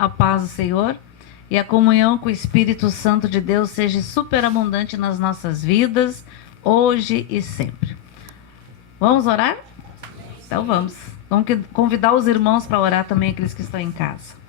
a paz do Senhor e a comunhão com o Espírito Santo de Deus seja superabundante nas nossas vidas, hoje e sempre. Vamos orar? Então vamos. Vamos convidar os irmãos para orar também, aqueles que estão em casa.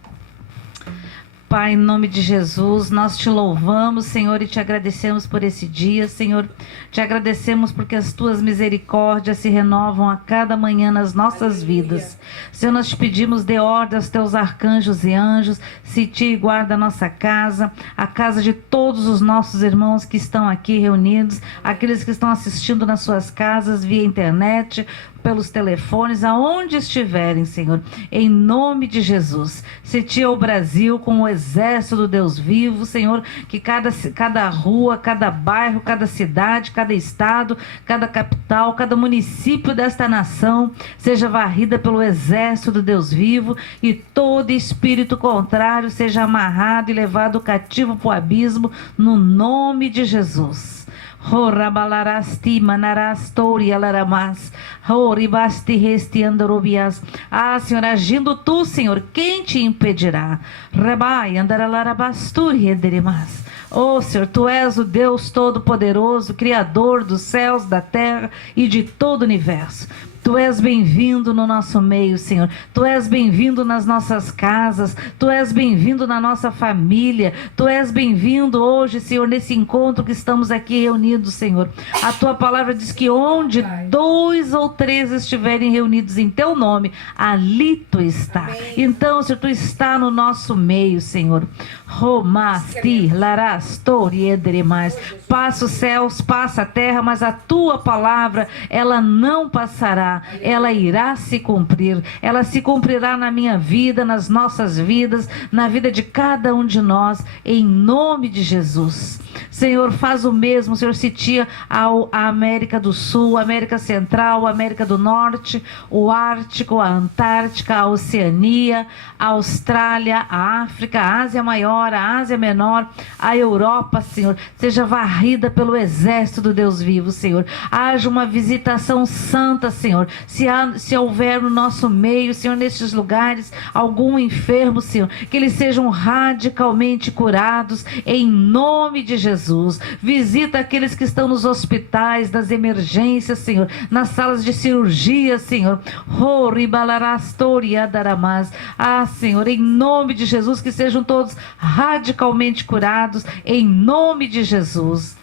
Pai, em nome de Jesus, nós te louvamos, Senhor, e te agradecemos por esse dia, Senhor. Te agradecemos porque as tuas misericórdias se renovam a cada manhã nas nossas vidas. Senhor, nós te pedimos, dê ordem aos teus arcanjos e anjos, se te guarda a nossa casa, a casa de todos os nossos irmãos que estão aqui reunidos, aqueles que estão assistindo nas suas casas, via internet, pelos telefones, aonde estiverem, Senhor, em nome de Jesus. Setia o Brasil com o exército do Deus vivo, Senhor, que cada rua, cada bairro, cada cidade, cada estado, cada capital, cada município desta nação seja varrida pelo exército do Deus vivo e todo espírito contrário seja amarrado e levado cativo para o abismo, no nome de Jesus. Ah, Senhor, agindo tu, Senhor, quem te impedirá? Oh, Senhor, tu és o Deus Todo-Poderoso, Criador dos céus, da terra e de todo o universo. Tu és bem-vindo no nosso meio, Senhor. Tu és bem-vindo nas nossas casas. Tu és bem-vindo na nossa família. Tu és bem-vindo hoje, Senhor, nesse encontro que estamos aqui reunidos, Senhor. A tua palavra diz que onde 2 ou 3 estiverem reunidos em teu nome, ali tu está. Amém. Então, Senhor, tu está no nosso meio, Senhor. Passa os céus, passa a terra, mas a tua palavra, ela não passará, ela irá se cumprir, ela se cumprirá na minha vida, nas nossas vidas, na vida de cada um de nós, em nome de Jesus. Senhor, faz o mesmo, Senhor, sitia a América do Sul, a América Central, a América do Norte, o Ártico, a Antártica, a Oceania, a Austrália, a África, a Ásia Maior, a Ásia Menor, a Europa, Senhor, seja varrida pelo exército do Deus vivo, Senhor. Haja uma visitação santa, Senhor. Se houver no nosso meio, Senhor, nestes lugares, algum enfermo, Senhor, que eles sejam radicalmente curados, em nome de Jesus. Visita aqueles que estão nos hospitais, nas emergências, Senhor, nas salas de cirurgia, Senhor. Ah, Senhor, em nome de Jesus, que sejam todos radicalmente curados, em nome de Jesus.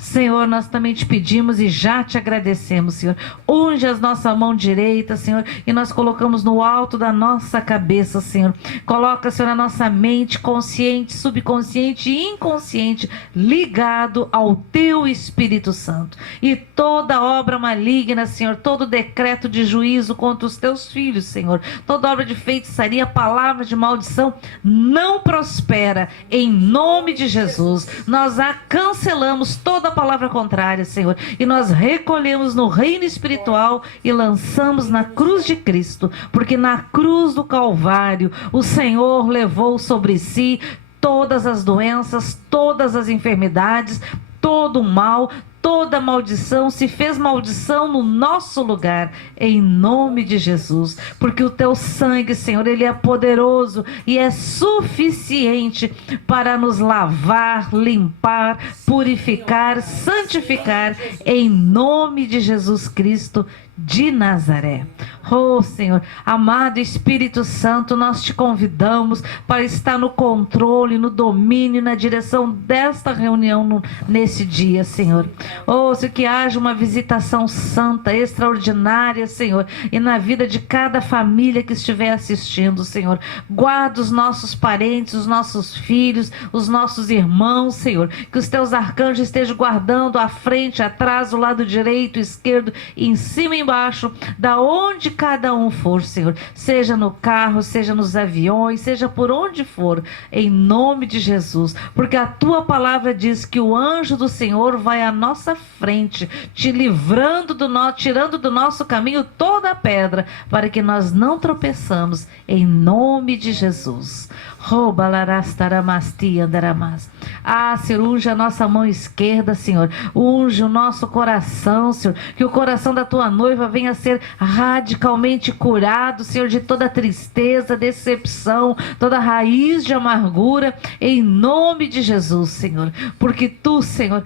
Senhor, nós também te pedimos e já te agradecemos, Senhor. Unge a nossa mão direita, Senhor, e nós colocamos no alto da nossa cabeça, Senhor. Coloca, Senhor, a nossa mente consciente, subconsciente e inconsciente ligado ao teu Espírito Santo. E toda obra maligna, Senhor, todo decreto de juízo contra os teus filhos, Senhor, toda obra de feitiçaria, palavra de maldição, não prospera, em nome de Jesus. Nós a cancelamos toda a palavra contrária, Senhor, e nós recolhemos no reino espiritual e lançamos na cruz de Cristo, porque na cruz do Calvário o Senhor levou sobre si todas as doenças, todas as enfermidades, todo o mal, toda maldição, se fez maldição no nosso lugar, em nome de Jesus, porque o teu sangue, Senhor, ele é poderoso e é suficiente para nos lavar, limpar, purificar, santificar, em nome de Jesus Cristo de Nazaré. Oh, Senhor, amado Espírito Santo, nós te convidamos para estar no controle, no domínio, na direção desta reunião nesse dia, Senhor. Oh, Senhor, que haja uma visitação santa, extraordinária, Senhor, e na vida de cada família que estiver assistindo, Senhor. Guarda os nossos parentes, os nossos filhos, os nossos irmãos, Senhor. Que os teus arcanjos estejam guardando à frente, atrás, do lado direito, esquerdo, em cima e embaixo, da onde cada um for, Senhor, seja no carro, seja nos aviões, seja por onde for, em nome de Jesus, porque a tua palavra diz que o anjo do Senhor vai à nossa frente, te livrando tirando do nosso caminho toda a pedra, para que nós não tropeçamos, em nome de Jesus. Rouba larastaramastia andaramas. Ah, Senhor, unge a nossa mão esquerda, Senhor. Unge o nosso coração, Senhor. Que o coração da tua noiva venha a ser radicalmente curado, Senhor, de toda tristeza, decepção, toda raiz de amargura, em nome de Jesus, Senhor. Porque tu, Senhor,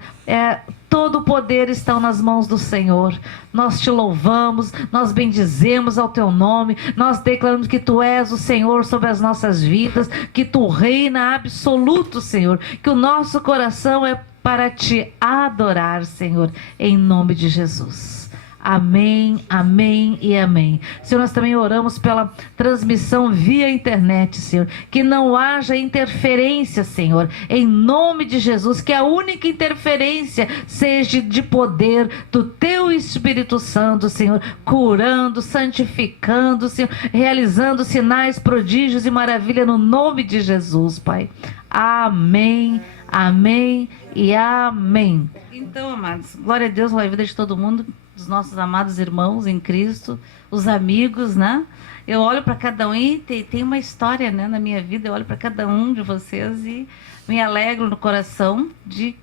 todo o poder está nas mãos do Senhor. Nós te louvamos, nós bendizemos ao teu nome, nós declaramos que tu és o Senhor sobre as nossas vidas, que tu reina absoluto, Senhor, que o nosso coração é para te adorar, Senhor, em nome de Jesus. Amém, amém e amém. Senhor, nós também oramos pela transmissão via internet, Senhor. Que não haja interferência, Senhor. Em nome de Jesus, que a única interferência seja de poder do Teu Espírito Santo, Senhor. Curando, santificando, Senhor. Realizando sinais, prodígios e maravilha no nome de Jesus, Pai. Amém, amém e amém. Então, amados, glória a Deus pela vida de todo mundo, dos nossos amados irmãos em Cristo, os amigos, né? Eu olho para cada um e tem uma história, né, na minha vida. Eu olho para cada um de vocês e me alegro no coração de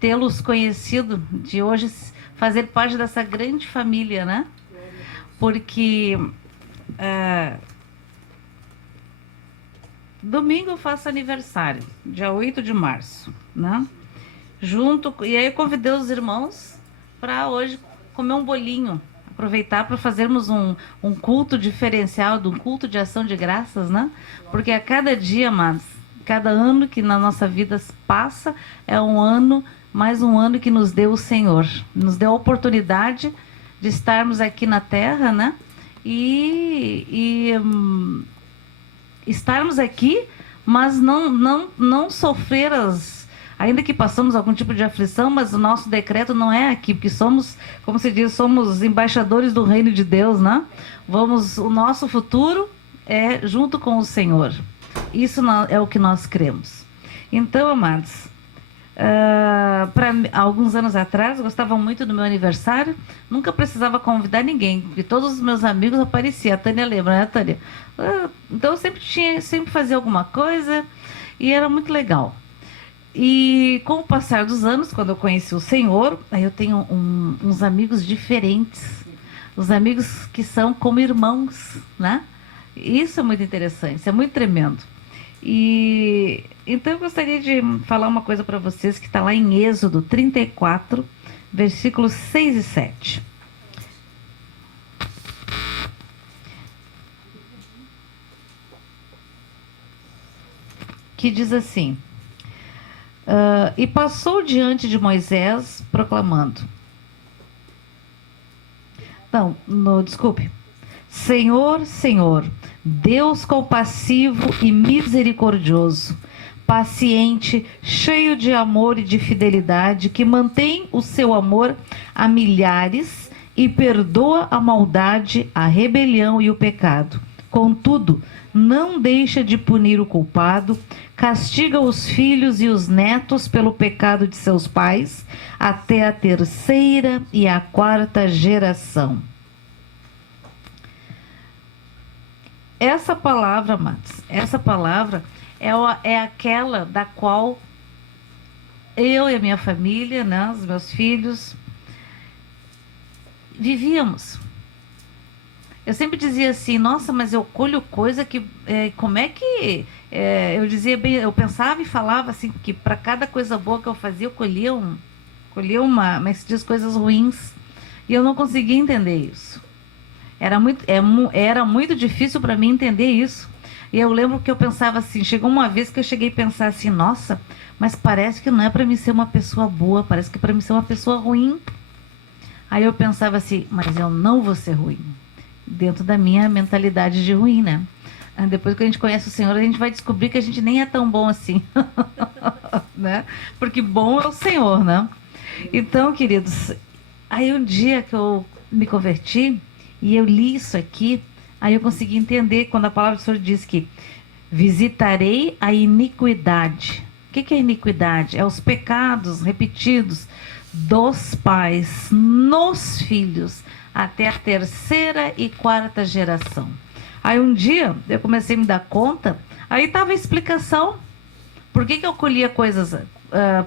tê-los conhecido, de hoje fazer parte dessa grande família, né? Porque domingo eu faço aniversário, dia 8 de março, né? E aí eu convidei os irmãos para hoje comer um bolinho, aproveitar para fazermos um culto diferencial, um culto de ação de graças, né? Porque a cada dia, amados, cada ano que na nossa vida passa é um ano, mais um ano que nos deu o Senhor, nos deu a oportunidade de estarmos aqui na terra, né? E estarmos aqui, mas não sofrer ainda que passamos algum tipo de aflição, mas o nosso decreto não é aqui, porque somos, como se diz, somos embaixadores do reino de Deus, né? O nosso futuro é junto com o Senhor. Isso é o que nós cremos. Então, amados, alguns anos atrás, eu gostava muito do meu aniversário, nunca precisava convidar ninguém, porque todos os meus amigos apareciam. A Tânia lembra, né, Tânia? Então eu sempre fazia alguma coisa e era muito legal. E com o passar dos anos, quando eu conheci o Senhor, aí eu tenho uns amigos diferentes, os amigos que são como irmãos, né? Isso é muito interessante, isso é muito tremendo. E então eu gostaria de falar uma coisa para vocês que está lá em Êxodo 34, versículos 6 e 7. Que diz assim: e passou diante de Moisés proclamando. Desculpe. Senhor, Senhor, Deus compassivo e misericordioso, paciente, cheio de amor e de fidelidade, que mantém o seu amor a milhares e perdoa a maldade, a rebelião e o pecado. Contudo, não deixa de punir o culpado, castiga os filhos e os netos pelo pecado de seus pais, até a terceira e a quarta geração. Essa palavra, amados, essa palavra é aquela da qual eu e a minha família, né, os meus filhos, vivíamos. Eu sempre dizia assim, nossa, mas eu colho coisa que... como é que... eu dizia bem, eu pensava e falava assim, que para cada coisa boa que eu fazia, eu colhia mas se diz, coisas ruins. E eu não conseguia entender isso. Era muito difícil para mim entender isso. E eu lembro que eu pensava assim, chegou uma vez que eu cheguei a pensar assim, nossa, mas parece que não é para mim ser uma pessoa boa, parece que é para mim ser uma pessoa ruim. Aí eu pensava assim, mas eu não vou ser ruim. Dentro da minha mentalidade de ruim, né? Depois que a gente conhece o Senhor, a gente vai descobrir que a gente nem é tão bom assim. Né? Porque bom é o Senhor, né? Então, queridos, aí um dia que eu me converti e eu li isso aqui, aí eu consegui entender quando a palavra do Senhor diz que visitarei a iniquidade. O que é iniquidade? É os pecados repetidos dos pais nos filhos, até a terceira e quarta geração. Aí um dia eu comecei a me dar conta, Aí tava a explicação. Por que que eu colhia coisas,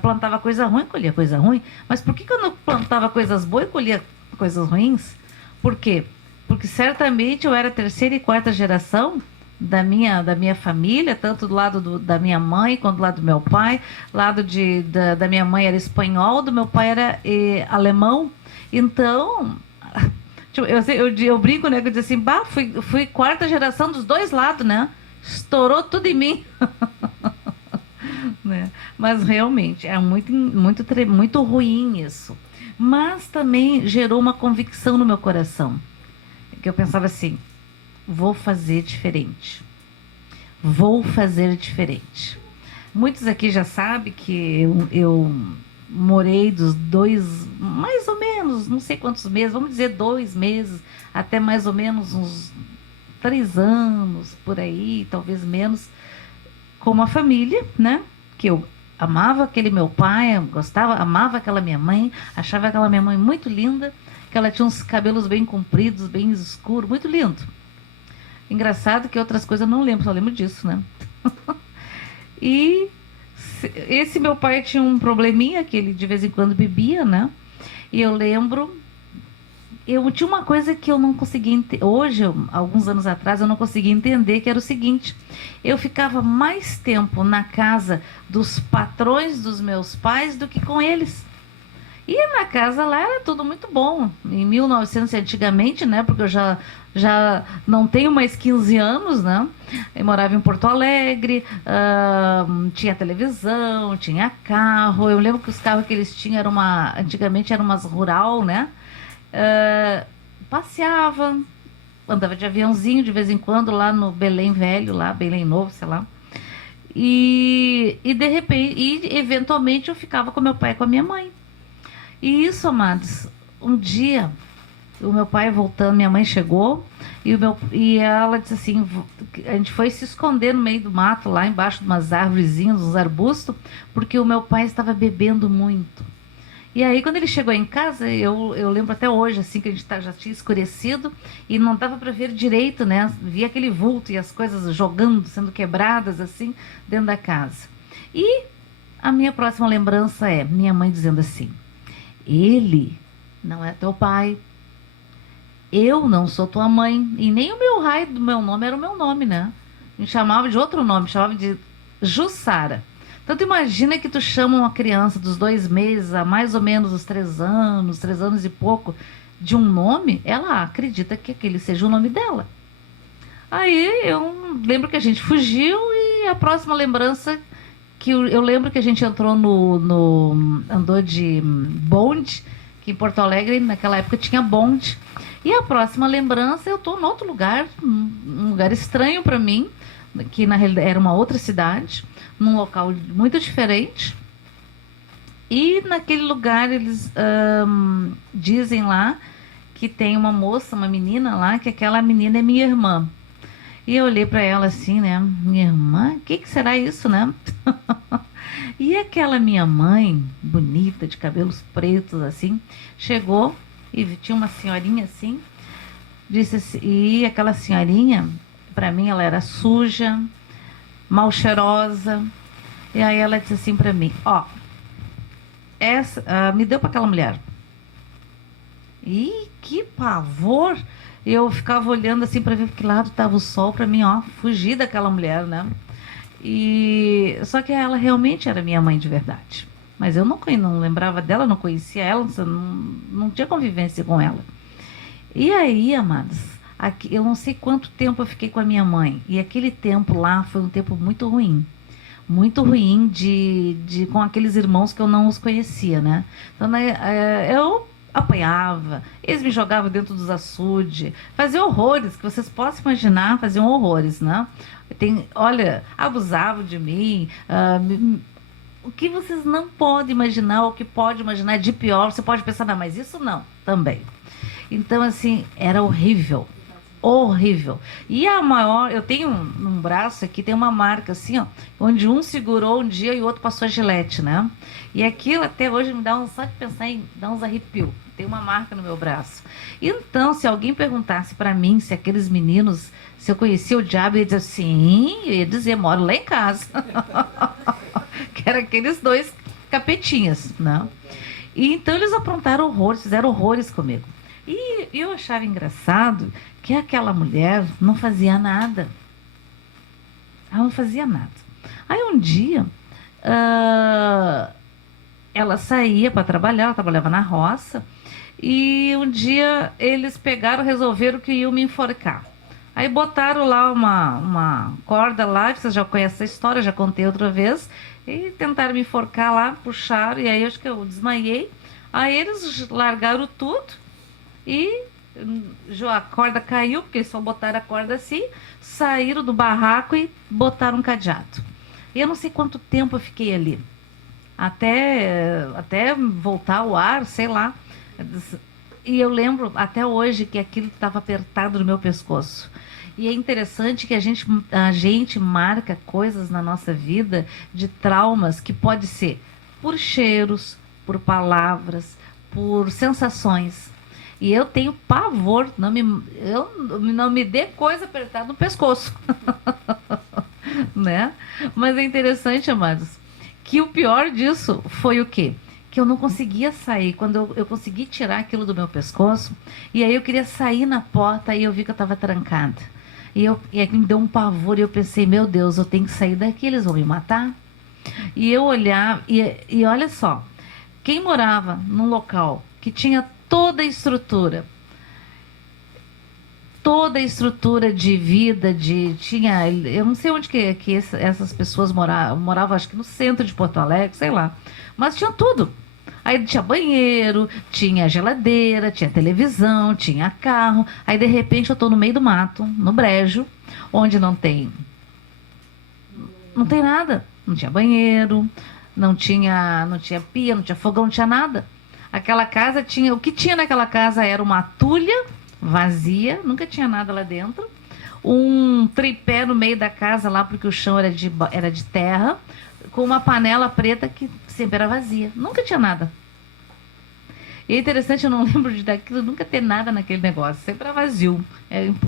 plantava coisa ruim, colhia coisa ruim, mas por que que eu não plantava coisas boas e colhia coisas ruins? Por quê? Porque certamente eu era terceira e quarta geração da minha família, tanto do lado da minha mãe quanto do lado do meu pai. Lado da minha mãe era espanhol, do meu pai era alemão. Então, tipo, eu brinco, né? Que eu digo assim, bah, fui quarta geração dos dois lados, né? Estourou tudo em mim. Né? Mas realmente é muito ruim isso. Mas também gerou uma convicção no meu coração, que eu pensava assim: vou fazer diferente. Vou fazer diferente. Muitos aqui já sabem que eu morei dos dois, mais ou menos, não sei quantos meses, vamos dizer 2 meses, até mais ou menos uns 3 anos, por aí, talvez menos, com uma família, né? Que eu amava aquele meu pai, gostava, amava aquela minha mãe, achava aquela minha mãe muito linda, que ela tinha uns cabelos bem compridos, bem escuros, muito lindo. Engraçado que outras coisas eu não lembro, só lembro disso, né? E esse meu pai tinha um probleminha, que ele de vez em quando bebia, né? E eu lembro, eu tinha uma coisa que eu não conseguia entender. Hoje, alguns anos atrás, eu não conseguia entender, que era o seguinte: eu ficava mais tempo na casa dos patrões dos meus pais do que com eles. E na casa lá era tudo muito bom. Em 1900, antigamente, né? Porque eu já não tenho mais 15 anos, né? Eu morava em Porto Alegre, tinha televisão, tinha carro. Eu lembro que os carros que eles tinham antigamente eram umas rural, né? Passeava, andava de aviãozinho de vez em quando lá no Belém Velho, lá, Belém Novo, sei lá. E de repente, eventualmente eu ficava com meu pai e com a minha mãe. E isso, amados, um dia, o meu pai voltando, minha mãe chegou e ela disse assim: a gente foi se esconder no meio do mato, lá embaixo de umas árvorezinhas, uns arbustos, porque o meu pai estava bebendo muito. E aí, quando ele chegou em casa, eu lembro até hoje, assim, que a gente já tinha escurecido e não dava para ver direito, né? Via aquele vulto e as coisas jogando, sendo quebradas, assim, dentro da casa. E a minha próxima lembrança é minha mãe dizendo assim: ele não é teu pai, eu não sou tua mãe, e nem o meu raio do meu nome era o meu nome, né? Me chamava de outro nome, chamava de Jussara. Então, tu imagina que tu chama uma criança dos 2 meses a mais ou menos os 3 anos e pouco, de um nome, ela acredita que aquele seja o nome dela. Aí eu lembro que a gente fugiu, e a próxima lembrança que eu lembro que a gente entrou andou de bonde, que em Porto Alegre naquela época tinha bonde. E a próxima lembrança, eu estou em outro lugar, um lugar estranho para mim, que na realidade era uma outra cidade, num local muito diferente. E naquele lugar eles dizem lá que tem uma moça, uma menina lá, que aquela menina é minha irmã. E eu olhei para ela assim, né? Minha irmã? O que será isso, né? E aquela minha mãe, bonita, de cabelos pretos, assim, chegou e tinha uma senhorinha assim, disse assim, e aquela senhorinha, para mim, ela era suja, mal cheirosa. E aí ela disse assim para mim: ó, me deu para aquela mulher. E que pavor! Eu ficava olhando assim para ver que lado estava o sol, para mim, ó, fugir daquela mulher, né? E só que ela realmente era minha mãe de verdade. Mas eu não lembrava dela, não conhecia ela, não tinha convivência com ela. E aí, amados, eu não sei quanto tempo eu fiquei com a minha mãe. E aquele tempo lá foi um tempo muito ruim. Muito ruim com aqueles irmãos que eu não os conhecia, né? Então, eu apanhava, eles me jogavam dentro dos açudes, faziam horrores, que vocês possam imaginar, faziam horrores, né? Olha, abusavam de mim, o que vocês não podem imaginar, o que pode imaginar de pior, você pode pensar: não, mas isso não, também. Então, assim, era horrível. horrível. E a maior, eu tenho um braço aqui, tem uma marca assim, ó, onde um segurou um dia e o outro passou a gilete, né? E aquilo até hoje me dá só de pensar em dar uns arrepios. Tem uma marca no meu braço. Então, se alguém perguntasse para mim se aqueles meninos, se eu conhecia o diabo, eu ia dizer sim, eu ia dizer, moro lá em casa. Que era aqueles dois capetinhas, né? E então eles aprontaram horrores, fizeram horrores comigo. E eu achava engraçado que aquela mulher não fazia nada. Ela não fazia nada. Aí um dia, ela saía para trabalhar, ela trabalhava na roça, e um dia eles pegaram, resolveram que iam me enforcar. Aí botaram lá uma corda lá, vocês já conhecem essa história, já contei outra vez, e tentaram me enforcar lá, puxaram, e aí acho que eu desmaiei. Aí eles largaram tudo e a corda caiu, porque eles só botaram a corda assim, saíram do barraco e botaram um cadeado. E eu não sei quanto tempo eu fiquei ali, até voltar ao ar, sei lá. E eu lembro até hoje que aquilo estava apertado no meu pescoço. E é interessante que a gente marca coisas na nossa vida de traumas que pode ser por cheiros, por palavras, por sensações. E eu tenho pavor, não me dê coisa apertada no pescoço. Né? Mas é interessante, amados, que o pior disso foi o quê? Que eu não conseguia sair. Quando eu consegui tirar aquilo do meu pescoço, e aí eu queria sair na porta e eu vi que eu estava trancada. E aquilo me deu um pavor e eu pensei, meu Deus, eu tenho que sair daqui, eles vão me matar. E eu olhar, e olha só, quem morava num local que tinha toda a estrutura de vida, eu não sei onde que essas pessoas moravam, acho que no centro de Porto Alegre, sei lá, mas tinha tudo. Aí tinha banheiro, tinha geladeira, tinha televisão, tinha carro. Aí de repente eu tô no meio do mato, no brejo, onde não tem nada. Não tinha banheiro, não tinha pia, não tinha fogão, não tinha nada. Aquela casa o que tinha naquela casa era uma tulha vazia, nunca tinha nada lá dentro. Um tripé no meio da casa lá, porque o chão era de terra, com uma panela preta que sempre era vazia. Nunca tinha nada. E é interessante, eu não lembro daquilo, nunca ter nada naquele negócio. Sempre era vazio.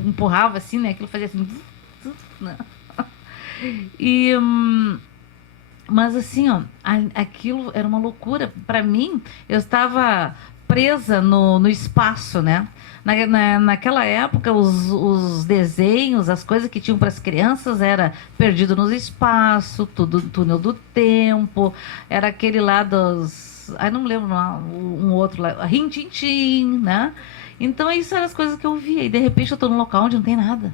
Empurrava assim, né? Aquilo fazia assim. Né? E... Mas assim, ó, aquilo era uma loucura. Para mim, eu estava presa no espaço, né? Naquela época, os desenhos, as coisas que tinham para as crianças era Perdido no Espaço, tudo Túnel do Tempo, era aquele lá dos... Ai, não me lembro um outro lá, Rin Tin Tin, né? Então, isso eram as coisas que eu via. E de repente eu estou num local onde não tem nada.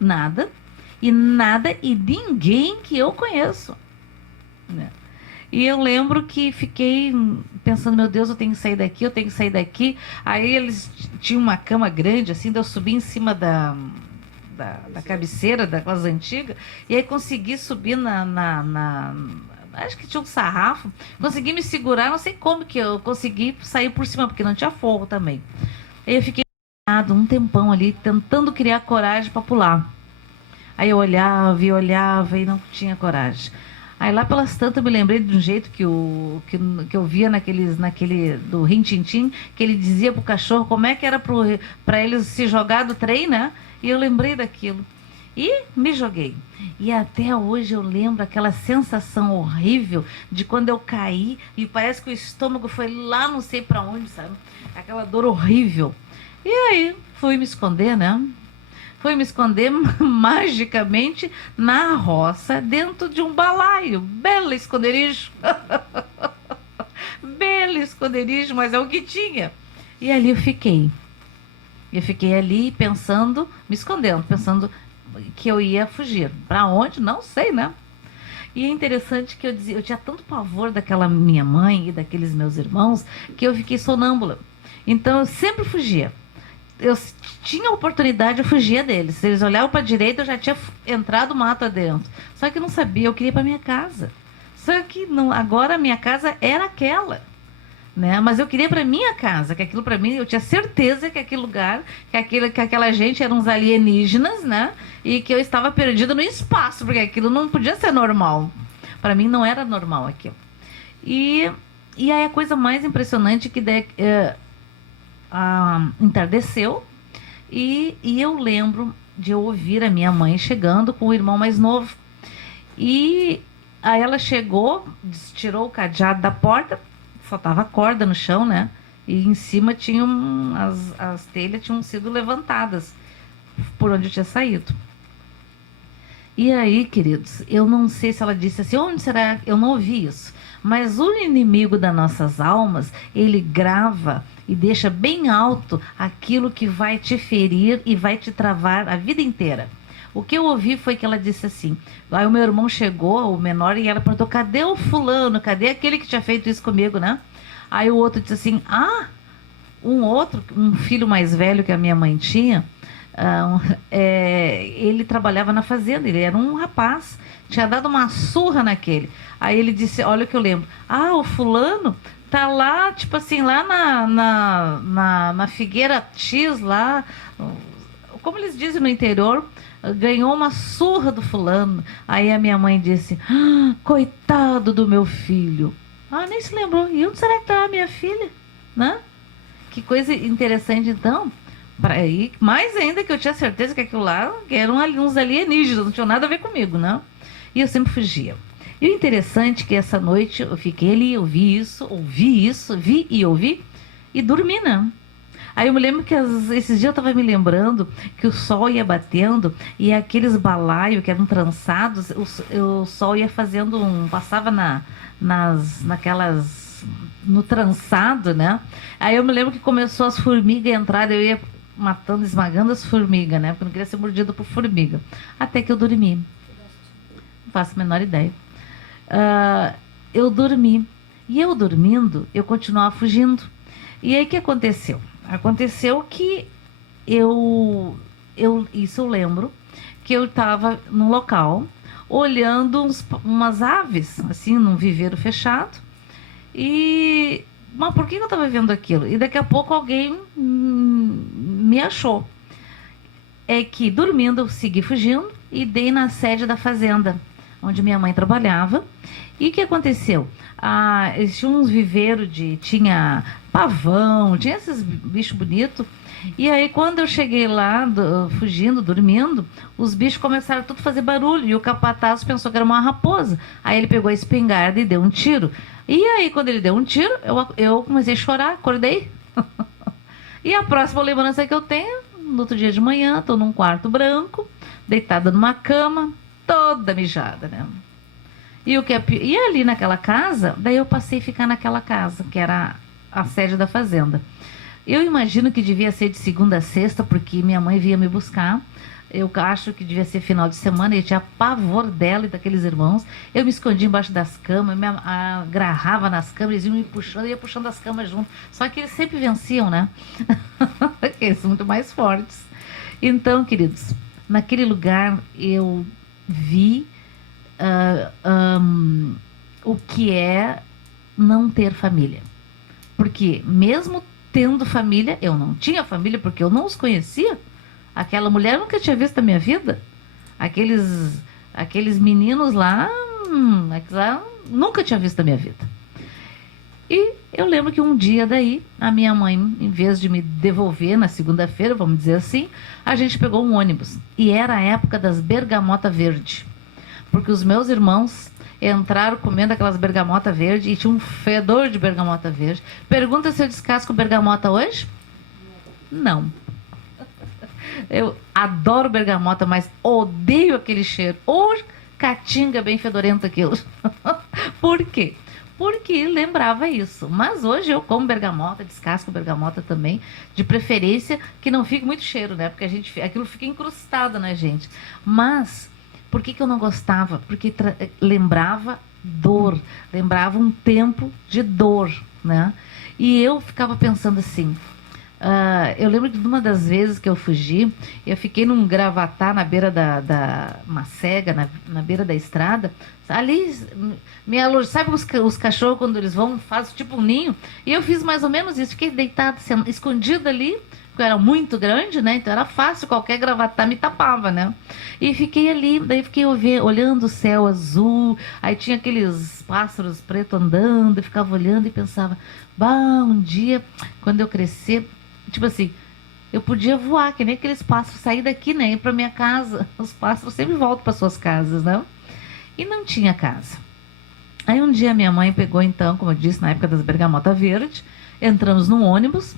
Nada e ninguém que eu conheço, né? E eu lembro que fiquei pensando, meu Deus, eu tenho que sair daqui, eu tenho que sair daqui. Aí eles tinham uma cama grande, assim, daí eu subi em cima da cabeceira daquelas antigas, e aí consegui subir acho que tinha um sarrafo, consegui me segurar, não sei como que eu consegui sair por cima, porque não tinha forro também. Aí eu fiquei um tempão ali, tentando criar coragem para pular. Aí eu olhava e não tinha coragem. Aí lá pelas tantas eu me lembrei de um jeito que eu via naquele do Rin Tin Tin, que ele dizia pro cachorro como é que era para eles se jogar do trem, né? E eu lembrei daquilo. E me joguei. E até hoje eu lembro aquela sensação horrível de quando eu caí e parece que o estômago foi lá não sei para onde, sabe? Aquela dor horrível. E aí fui me esconder, né? Fui me esconder magicamente na roça, dentro de um balaio. Belo esconderijo. Belo esconderijo, mas é o que tinha. E ali eu fiquei. Eu fiquei ali pensando, me escondendo, pensando que eu ia fugir. Para onde? Não sei, né? E é interessante que eu tinha tanto pavor daquela minha mãe e daqueles meus irmãos, que eu fiquei sonâmbula. Então eu sempre fugia. Eu tinha oportunidade, eu fugia deles. Se eles olhavam para a direita, eu já tinha entrado mato adentro. Só que eu não sabia, eu queria ir para minha casa. Só que não, agora a minha casa era aquela. né? Mas eu queria para minha casa, que aquilo para mim, eu tinha certeza que aquele lugar, que aquela gente eram uns alienígenas, né? E que eu estava perdida no espaço, porque aquilo não podia ser normal. Para mim não era normal aquilo. E, e aí a coisa mais impressionante que entardeceu e eu lembro de eu ouvir a minha mãe chegando com o irmão mais novo. E aí ela chegou, tirou o cadeado da porta, só tava corda no chão, né? E em cima tinham as telhas tinham sido levantadas por onde eu tinha saído. E aí, queridos, eu não sei se ela disse assim, onde será? Eu não ouvi isso. Mas o inimigo das nossas almas, ele grava e deixa bem alto aquilo que vai te ferir e vai te travar a vida inteira. O que eu ouvi foi que ela disse assim, aí o meu irmão chegou, o menor, e ela perguntou, cadê o fulano? Cadê aquele que tinha feito isso comigo, né? Aí o outro disse assim, um filho mais velho que a minha mãe tinha, ele trabalhava na fazenda, ele era um rapaz, tinha dado uma surra naquele. Aí ele disse, olha o que eu lembro, o fulano tá lá, tipo assim, lá na Figueira X, lá, como eles dizem no interior, ganhou uma surra do fulano. Aí a minha mãe disse, coitado do meu filho. Nem se lembrou. E onde será que tá a minha filha? Né? Que coisa interessante, então. Mais ainda que eu tinha certeza que aquilo lá eram uns alienígenas, não tinham nada a ver comigo, né? E eu sempre fugia. E o interessante é que essa noite eu fiquei ali, ouvi isso, vi e ouvi, e dormi, né? Aí eu me lembro que esses dias eu estava me lembrando que o sol ia batendo e aqueles balaios que eram trançados, o sol ia fazendo passava no trançado, né? Aí eu me lembro que começou as formigas a entrar, eu ia matando, esmagando as formigas, né? Porque eu não queria ser mordido por formiga. Até que eu dormi. Não faço a menor ideia. Eu dormi. E eu dormindo, eu continuava fugindo. E aí o que aconteceu? Aconteceu que isso eu lembro, que eu estava num local, olhando umas aves, assim, num viveiro fechado, mas por que eu estava vendo aquilo? E daqui a pouco alguém me achou. É que, dormindo, eu segui fugindo e dei na sede da fazenda, onde minha mãe trabalhava. E o que aconteceu? Tinha uns viveiros tinha pavão, tinha esses bichos bonitos. E aí, quando eu cheguei lá, fugindo, dormindo, os bichos começaram tudo a fazer barulho. E o capataz pensou que era uma raposa. Aí ele pegou a espingarda e deu um tiro. E aí, quando ele deu um tiro, eu comecei a chorar, acordei. E a próxima lembrança que eu tenho, no outro dia de manhã, estou num quarto branco, deitada numa cama, toda mijada, né? E ali naquela casa, daí eu passei a ficar naquela casa, que era a sede da fazenda. Eu imagino que devia ser de segunda a sexta, porque minha mãe vinha me buscar. Eu acho que devia ser final de semana, e eu tinha pavor dela e daqueles irmãos. Eu me escondia embaixo das camas, me agarrava nas camas, eles iam me puxando, eu ia puxando as camas junto. Só que eles sempre venciam, né? Eles são muito mais fortes. Então, queridos, naquele lugar eu vi o que é não ter família. Porque mesmo tendo família, eu não tinha família porque eu não os conhecia. Aquela mulher eu nunca tinha visto na minha vida. Aqueles meninos lá, nunca tinha visto na minha vida. E eu lembro que um dia daí, a minha mãe, em vez de me devolver na segunda-feira, vamos dizer assim, a gente pegou um ônibus. E era a época das bergamota verde. Porque os meus irmãos entraram comendo aquelas bergamota verde e tinha um fedor de bergamota verde. Pergunta se eu descasco bergamota hoje? Não. Eu adoro bergamota, mas odeio aquele cheiro. Ou caatinga bem fedorenta aquilo. Por quê? Porque lembrava isso. Mas hoje eu como bergamota, descasco bergamota também, de preferência que não fique muito cheiro, né? Porque aquilo fica incrustado na gente. Mas por que eu não gostava? Porque lembrava dor, lembrava um tempo de dor, né? E eu ficava pensando assim, Eu lembro de uma das vezes que eu fugi, eu fiquei num gravatar na beira uma cega, na beira da estrada. Ali, sabe os cachorros quando eles vão, fazem tipo um ninho? E eu fiz mais ou menos isso, fiquei deitada, escondida ali, porque eu era muito grande, né? Então era fácil, qualquer gravatar me tapava, né? E fiquei ali, daí fiquei olhando o céu azul, aí tinha aqueles pássaros pretos andando, eu ficava olhando e pensava, bah, um dia, quando eu crescer, tipo assim, eu podia voar, que nem aqueles pássaros, sair daqui, né? Ir pra minha casa. Os pássaros sempre voltam para suas casas, né? E não tinha casa. Aí um dia minha mãe pegou, então, como eu disse, na época das Bergamota Verde, entramos num ônibus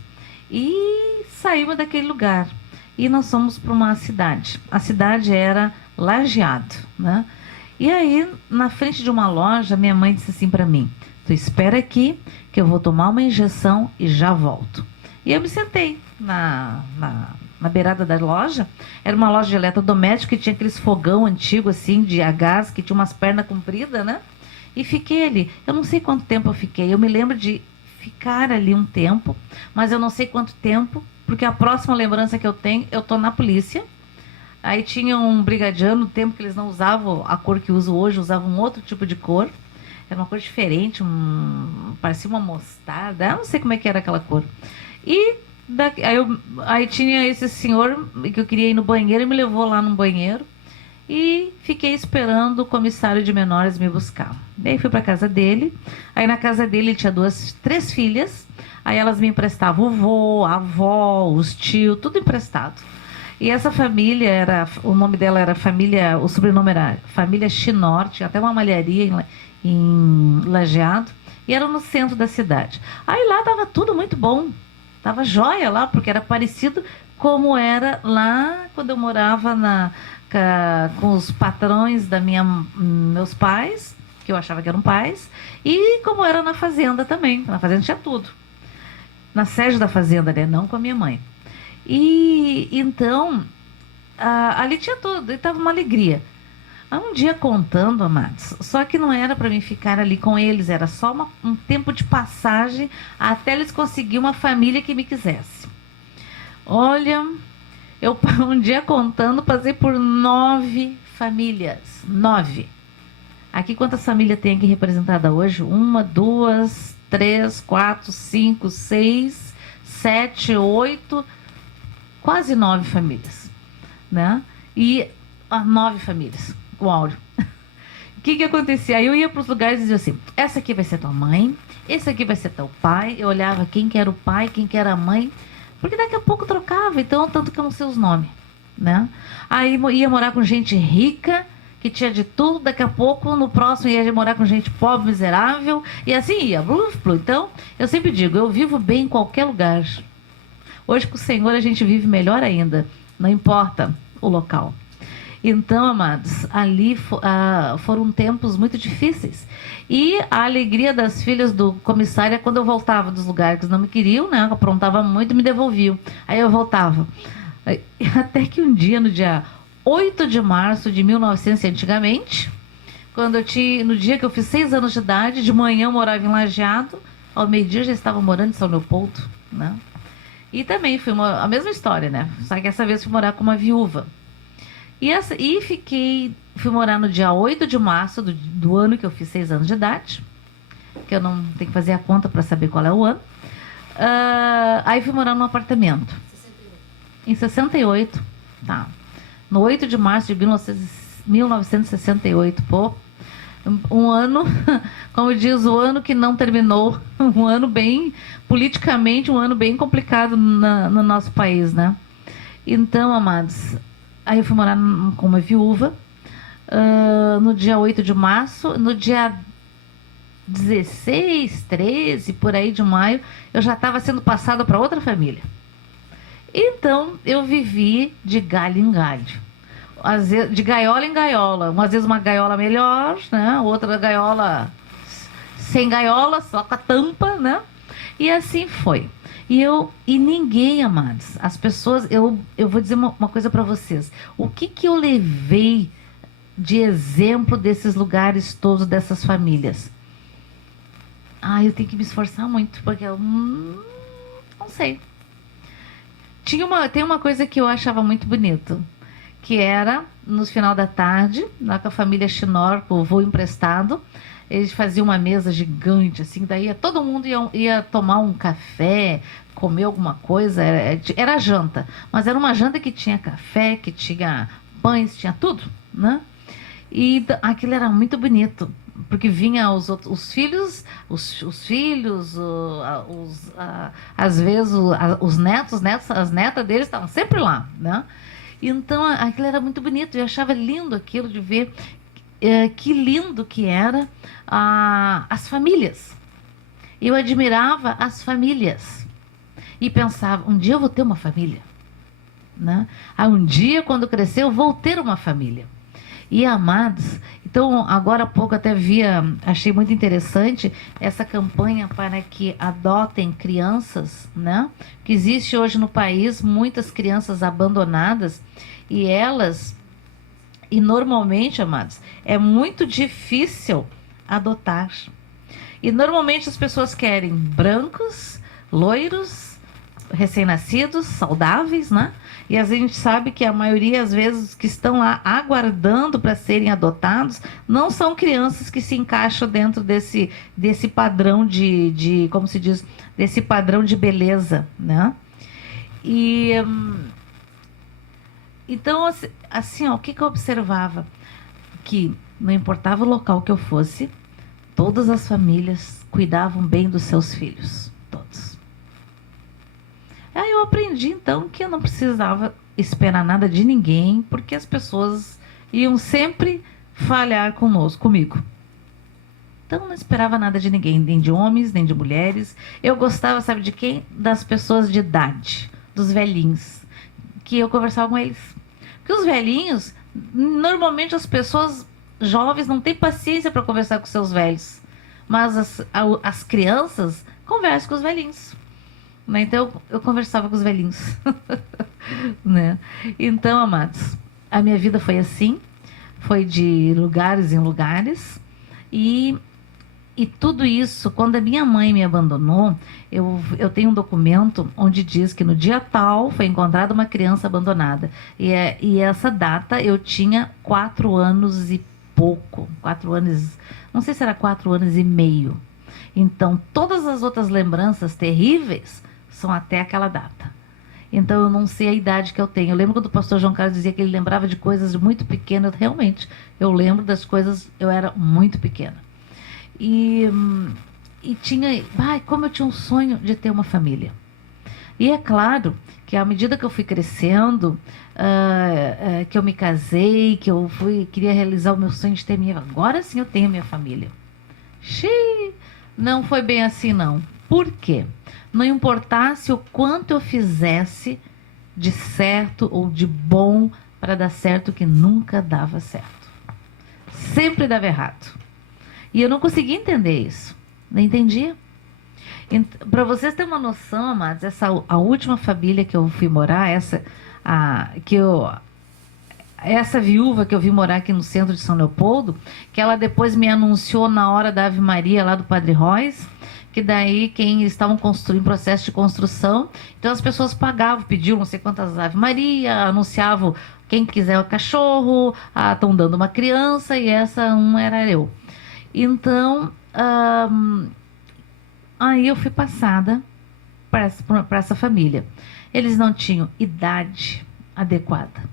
e saímos daquele lugar. E nós fomos para uma cidade. A cidade era Lajeado, né? E aí, na frente de uma loja, minha mãe disse assim para mim, tu espera aqui que eu vou tomar uma injeção e já volto. E eu me sentei na beirada da loja. Era uma loja de eletrodoméstico que tinha aqueles fogão antigo, assim, de a gás, que tinha umas pernas compridas, né? E fiquei ali. Eu não sei quanto tempo eu fiquei. Eu me lembro de ficar ali um tempo, mas eu não sei quanto tempo, porque a próxima lembrança que eu tenho, eu tô na polícia. Aí tinha um brigadiano, no tempo que eles não usavam a cor que usam hoje, usavam um outro tipo de cor. Era uma cor diferente, parecia uma mostarda. Eu não sei como é que era aquela cor. E aí tinha esse senhor que eu queria ir no banheiro e me levou lá no banheiro e fiquei esperando o comissário de menores me buscar. Daí fui para casa dele. Aí na casa dele ele tinha três filhas. Aí elas me emprestavam o vô, a avó, os tios, tudo emprestado. E essa família o nome dela era família, o sobrenome era família Chinorte, até uma malharia em Lajeado, e era no centro da cidade. Aí lá tava tudo muito bom. Tava jóia lá, porque era parecido como era lá quando eu morava com os patrões meus pais, que eu achava que eram pais, e como era na fazenda também. Na fazenda tinha tudo. Na sede da fazenda, né? Não com a minha mãe. E então, ali tinha tudo, e tava uma alegria. Um dia contando, amados, só que não era para mim ficar ali com eles, era só um tempo de passagem até eles conseguirem uma família que me quisesse. Olha, eu um dia contando, passei por 9 famílias. 9. Aqui quantas famílias tem aqui representada hoje? 1, 2, 3, 4, 5, 6, 7, 8, quase 9 famílias, né? E 9 famílias. O áudio. O que acontecia? Aí eu ia para os lugares e dizia assim, essa aqui vai ser tua mãe, esse aqui vai ser teu pai. Eu olhava quem que era o pai, quem que era a mãe, porque daqui a pouco trocava, então tanto que eu não sei os nomes, né? Aí ia morar com gente rica, que tinha de tudo, daqui a pouco no próximo ia morar com gente pobre, miserável, e assim ia, Então, eu sempre digo, eu vivo bem em qualquer lugar. Hoje com o Senhor a gente vive melhor ainda, não importa o local. Então, amados, ali foram tempos muito difíceis. E a alegria das filhas do comissário é quando eu voltava dos lugares que não me queriam, né? Eu aprontava muito e me devolviam. Aí eu voltava. Até que um dia, no dia 8 de março de 1900, antigamente, no dia que eu fiz 6 anos de idade, de manhã eu morava em Lajeado, ao meio-dia eu já estava morando em São Leopoldo, né? E também a mesma história, né? Só que essa vez fui morar com uma viúva. Fui morar no dia 8 de março do ano que eu fiz 6 anos de idade, que eu não tenho que fazer a conta para saber qual é o ano. Aí fui morar num apartamento. 68. Em 68, tá. No 8 de março de 1968, pô. Um ano, como diz, o ano que não terminou. Um ano bem, politicamente, um ano bem complicado no nosso país, né? Então, amados, aí eu fui morar com uma viúva no dia 8 de março. No dia 16, 13, por aí de maio, eu já estava sendo passada para outra família. Então, eu vivi de galho em galho. Às vezes, de gaiola em gaiola. Às vezes uma gaiola melhor, né? Outra gaiola sem gaiola, só com a tampa, né? E assim foi. E ninguém, amados, as pessoas, eu vou dizer uma coisa para vocês. O que eu levei de exemplo desses lugares todos, dessas famílias? Eu tenho que me esforçar muito, porque eu não sei. Tem uma coisa que eu achava muito bonito, que era no final da tarde, lá com a família Chinor, com o voo emprestado, eles faziam uma mesa gigante, assim, daí todo mundo ia tomar um café, comer alguma coisa, era janta, mas era uma janta que tinha café, que tinha pães, tinha tudo, né? E aquilo era muito bonito, porque vinha os filhos, às vezes os netos, as netas deles estavam sempre lá, né? Então aquilo era muito bonito, eu achava lindo aquilo de ver, que lindo que era as famílias. Eu admirava as famílias e pensava, um dia eu vou ter uma família, né? Um dia, quando crescer, eu vou ter uma família. E amados, então agora há pouco até achei muito interessante essa campanha para que adotem crianças, né? Que existe hoje no país muitas crianças abandonadas e normalmente, amados, é muito difícil adotar. E normalmente as pessoas querem brancos, loiros, recém-nascidos, saudáveis, né? E a gente sabe que a maioria, às vezes, que estão lá aguardando para serem adotados, não são crianças que se encaixam dentro desse padrão como se diz, desse padrão de beleza, né? E então, assim, ó, o que eu observava? Que não importava o local que eu fosse, todas as famílias cuidavam bem dos seus filhos, todos. Aí eu aprendi, então, que eu não precisava esperar nada de ninguém, porque as pessoas iam sempre falhar comigo. Então, não esperava nada de ninguém, nem de homens, nem de mulheres. Eu gostava, sabe de quem? Das pessoas de idade, dos velhinhos, que eu conversava com eles. Porque os velhinhos, normalmente as pessoas jovens não têm paciência para conversar com seus velhos, mas as crianças conversam com os velhinhos. Então eu conversava com os velhinhos. Né? Então, amados, a minha vida foi assim, foi de lugares em lugares, e tudo isso, quando a minha mãe me abandonou, eu tenho um documento onde diz que no dia tal foi encontrada uma criança abandonada, e essa data eu tinha 4 anos e pouco, 4 anos, não sei se era 4 anos e meio. Então todas as outras lembranças terríveis são até aquela data. Então eu não sei a idade que eu tenho. Eu lembro quando o pastor João Carlos dizia que ele lembrava de coisas muito pequenas. Realmente, eu lembro das coisas, eu era muito pequena. E tinha, como eu tinha um sonho de ter uma família. E é claro que à medida que eu fui crescendo, que eu me casei, que eu queria realizar o meu sonho de ter agora sim eu tenho minha família. Xiii, não foi bem assim não. Por quê? Não importasse o quanto eu fizesse de certo ou de bom para dar certo, que nunca dava certo. Sempre dava errado. E eu não conseguia entender isso. Não entendia. Para vocês terem uma noção, amados, a última família que eu fui morar, essa viúva que eu vi morar aqui no centro de São Leopoldo, que ela depois me anunciou na hora da Ave Maria lá do Padre Royce, que daí quem estavam construindo, processo de construção, então as pessoas pagavam, pediam não sei quantas Ave Maria, anunciavam quem quiser o cachorro, estão dando uma criança, e essa era eu. Então, aí eu fui passada para essa família. Eles não tinham idade adequada.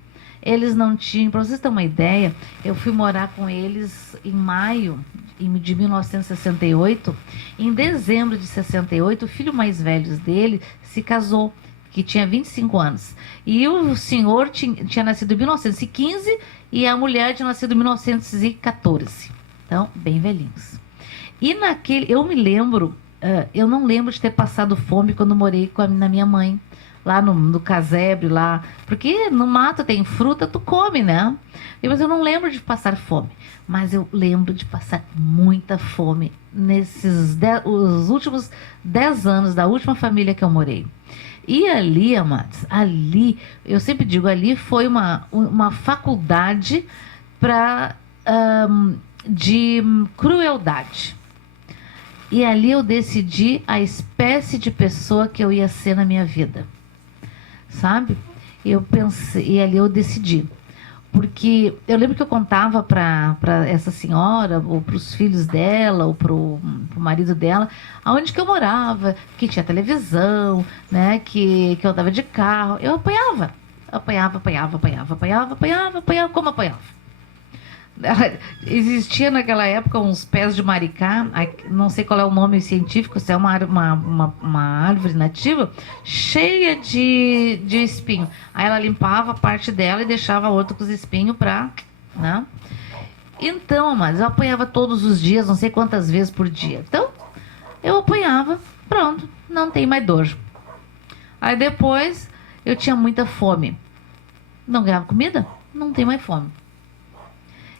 Eles não tinham, para vocês terem uma ideia, eu fui morar com eles em maio de 1968. Em dezembro de 68, o filho mais velho dele se casou, que tinha 25 anos. E o senhor tinha nascido em 1915 e a mulher tinha nascido em 1914. Então, bem velhinhos. E eu me lembro, eu não lembro de ter passado fome quando morei na minha mãe, lá no casebre, lá, porque no mato tem fruta, tu come, né? Mas eu não lembro de passar fome, mas eu lembro de passar muita fome os últimos 10 anos da última família que eu morei. E ali, amados, eu sempre digo, ali foi uma faculdade de crueldade. E ali eu decidi a espécie de pessoa que eu ia ser na minha vida. sabe? Eu pensei, e ali eu decidi. Porque eu lembro que eu contava para essa senhora, ou para os filhos dela, ou para o marido dela, aonde que eu morava, que tinha televisão, né, que eu andava de carro. Eu apanhava. Apanhava, apanhava, apanhava, apanhava, apanhava, apanhava, como apanhava. Existia naquela época uns pés de maricá, não sei qual é o nome científico, se é uma árvore nativa, cheia de espinho. Aí ela limpava a parte dela e deixava a outra com os espinhos pra, né? Então, mas eu apanhava todos os dias, não sei quantas vezes por dia. Então, eu apanhava, pronto, não tem mais dor. Aí depois, eu tinha muita fome. Não ganhava comida? Não tem mais fome.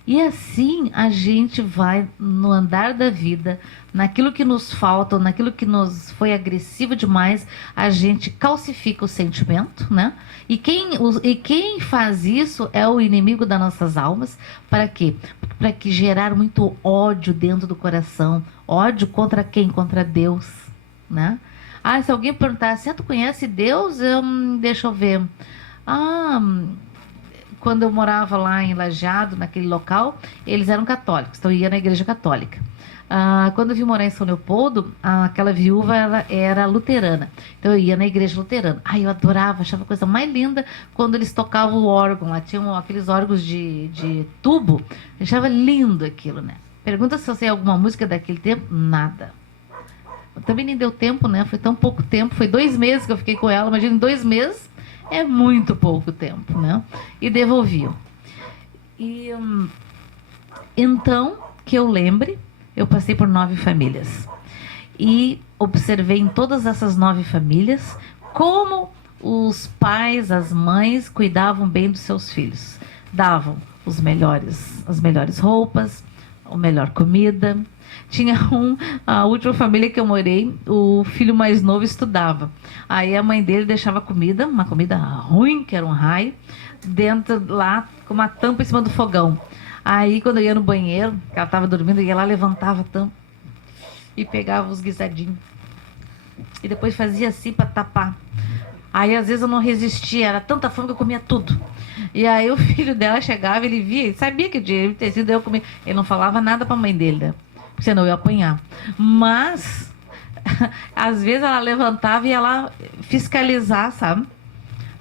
E assim a gente vai no andar da vida, naquilo que nos falta, naquilo que nos foi agressivo demais, a gente calcifica o sentimento, né? E quem faz isso é o inimigo das nossas almas. Para quê? Para que gerar muito ódio dentro do coração. Ódio contra quem? Contra Deus, né? Ah, se alguém perguntasse, tu conhece Deus? Deixa eu ver. Ah, quando eu morava lá em Lajeado, naquele local, eles eram católicos, então eu ia na igreja católica. Quando eu vim morar em São Leopoldo, aquela viúva era luterana, então eu ia na igreja luterana. Eu adorava, achava a coisa mais linda quando eles tocavam o órgão, lá tinham aqueles órgãos de tubo, eu achava lindo aquilo, né? Pergunta se eu sei alguma música daquele tempo, nada. Também nem deu tempo, né? Foi tão pouco tempo, foi 2 meses que eu fiquei com ela, imagina, em 2 meses é muito pouco tempo, né? E devolviam. E então, que eu lembre, eu passei por 9 famílias. E observei em todas essas 9 famílias como os pais, as mães cuidavam bem dos seus filhos. Davam as melhores roupas, a melhor comida. Tinha a última família que eu morei, o filho mais novo estudava. Aí a mãe dele deixava comida, uma comida ruim, que era um raio, dentro lá, com uma tampa em cima do fogão. Aí quando eu ia no banheiro, que ela estava dormindo, eu ia lá, levantava a tampa e pegava os guisadinhos. E depois fazia assim para tapar. Aí às vezes eu não resistia, era tanta fome que eu comia tudo. E aí o filho dela chegava, ele via, sabia que tinha ter sido eu comer. Ele não falava nada para a mãe dele, né? Senão eu ia apanhar. Mas, às vezes ela levantava e ela fiscalizar, sabe?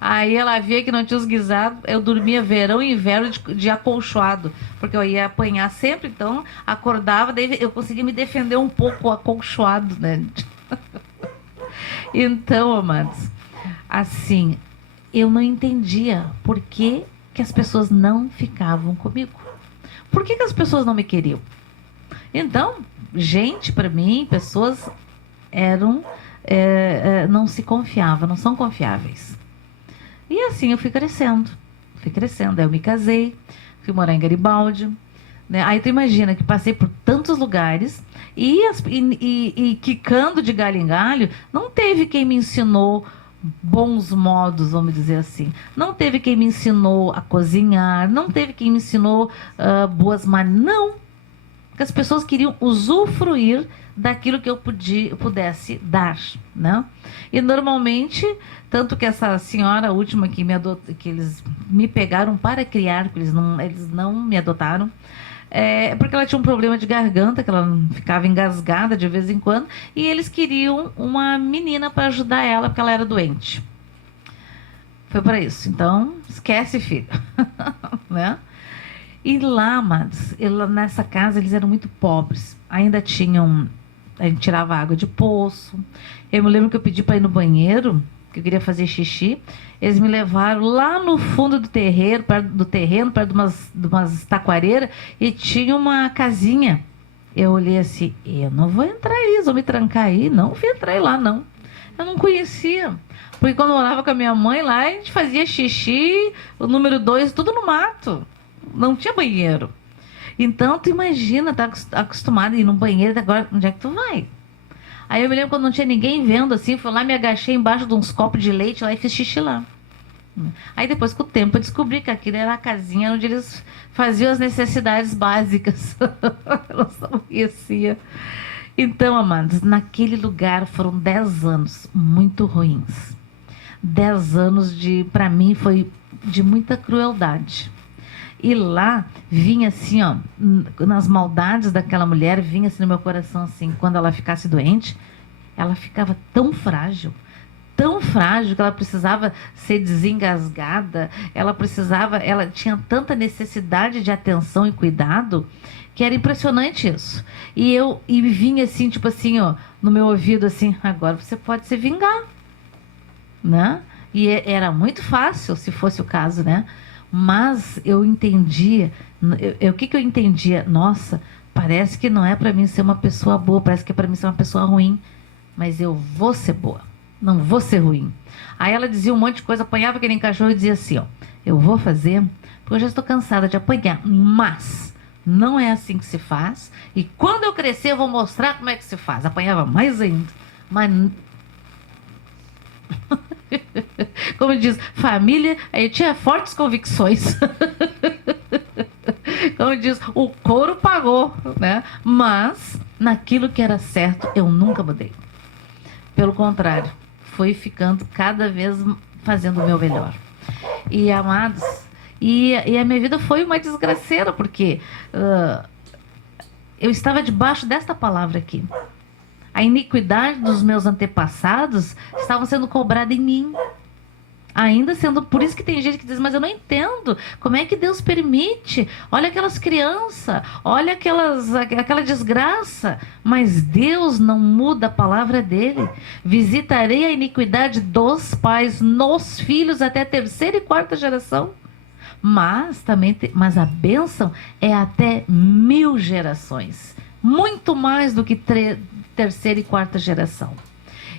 Aí ela via que não tinha os guisados, eu dormia verão e inverno de acolchoado, porque eu ia apanhar sempre, então acordava, daí eu conseguia me defender um pouco acolchoado, né? Então, amados, assim, eu não entendia por que as pessoas não ficavam comigo. Por que as pessoas não me queriam? Então, gente, para mim, pessoas não se confiavam, não são confiáveis. E assim eu fui crescendo. Aí eu me casei, fui morar em Garibaldi, né? Aí tu imagina que passei por tantos lugares e quicando de galho em galho, não teve quem me ensinou bons modos, vamos dizer assim. Não teve quem me ensinou a cozinhar, não teve quem me ensinou boas maneiras, não. Porque as pessoas queriam usufruir daquilo que eu pudesse dar, né? E normalmente, tanto que essa senhora última que que eles me pegaram para criar, porque eles não me adotaram, porque ela tinha um problema de garganta, que ela ficava engasgada de vez em quando, e eles queriam uma menina para ajudar ela, porque ela era doente. Foi para isso. Então, esquece, filho. Né? E lá, amados, nessa casa eles eram muito pobres. Ainda tinham... A gente tirava água de poço. Eu me lembro que eu pedi para ir no banheiro, que eu queria fazer xixi. Eles me levaram lá no fundo do terreno, perto de umas taquareiras, e tinha uma casinha. Eu olhei assim, eu não vou entrar aí, eles vão me trancar aí. Não fui entrar lá, não. Eu não conhecia. Porque quando eu morava com a minha mãe lá, a gente fazia xixi, o número 2, tudo no mato. Não tinha banheiro. Então, tu imagina, tá acostumado a ir no banheiro, agora onde é que tu vai? Aí eu me lembro quando não tinha ninguém vendo assim, fui lá, me agachei embaixo de uns copos de leite lá e fiz xixi lá. Aí depois, com o tempo, eu descobri que aquilo era a casinha onde eles faziam as necessidades básicas. Eu não conhecia. Então, amados, naquele lugar foram 10 anos muito ruins. 10 anos para mim foi de muita crueldade. E lá vinha assim, ó, nas maldades daquela mulher, vinha assim no meu coração assim, quando ela ficasse doente, ela ficava tão frágil que ela precisava ser desengasgada, ela tinha tanta necessidade de atenção e cuidado, que era impressionante isso. E vinha assim, tipo assim, ó, no meu ouvido assim, agora você pode se vingar, né? E era muito fácil, se fosse o caso, né? Mas eu entendia, o que eu entendia? Nossa, parece que não é para mim ser uma pessoa boa, parece que é para mim ser uma pessoa ruim, mas eu vou ser boa, não vou ser ruim. Aí ela dizia um monte de coisa, apanhava que nem cachorro e dizia assim, ó, eu vou fazer, porque eu já estou cansada de apanhar, mas não é assim que se faz, e quando eu crescer eu vou mostrar como é que se faz. Apanhava mais ainda, mas como diz, família, aí tinha fortes convicções. Como diz, o couro pagou, né? Mas naquilo que era certo, eu nunca mudei. Pelo contrário, fui ficando cada vez fazendo o meu melhor. E amados, e a minha vida foi uma desgraceira, porque eu estava debaixo desta palavra aqui. A iniquidade dos meus antepassados estava sendo cobrada em mim. Ainda sendo, por isso que tem gente que diz, mas eu não entendo, como é que Deus permite? Olha aquelas crianças, olha aquela desgraça. Mas Deus não muda a palavra dele. Visitarei a iniquidade dos pais nos filhos até a terceira e quarta geração. Mas a bênção é até 1000 gerações. Muito mais do que terceira e quarta geração.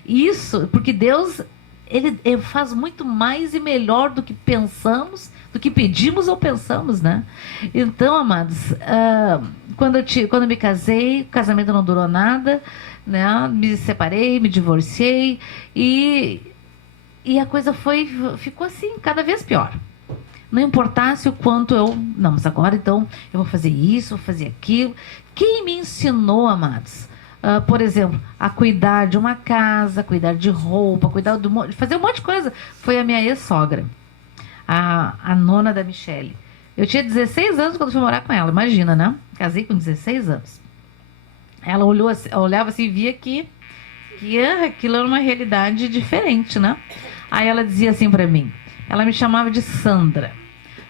Isso porque Deus ele faz muito mais e melhor do que pensamos, do que pedimos ou pensamos, né? Então, amados, quando eu me casei, o casamento não durou nada, né? Me separei, me divorciei e a coisa ficou assim, cada vez pior. Não importasse o quanto não, mas agora então eu vou fazer isso, vou fazer aquilo. Quem me ensinou, amados? Por exemplo, a cuidar de uma casa, cuidar de roupa, de fazer um monte de coisa. Foi a minha ex-sogra, a nona da Michele. Eu tinha 16 anos quando fui morar com ela, imagina, né? Casei com 16 anos. Ela olhava assim e via que aquilo era uma realidade diferente, né? Aí ela dizia assim pra mim, ela me chamava de Sandra.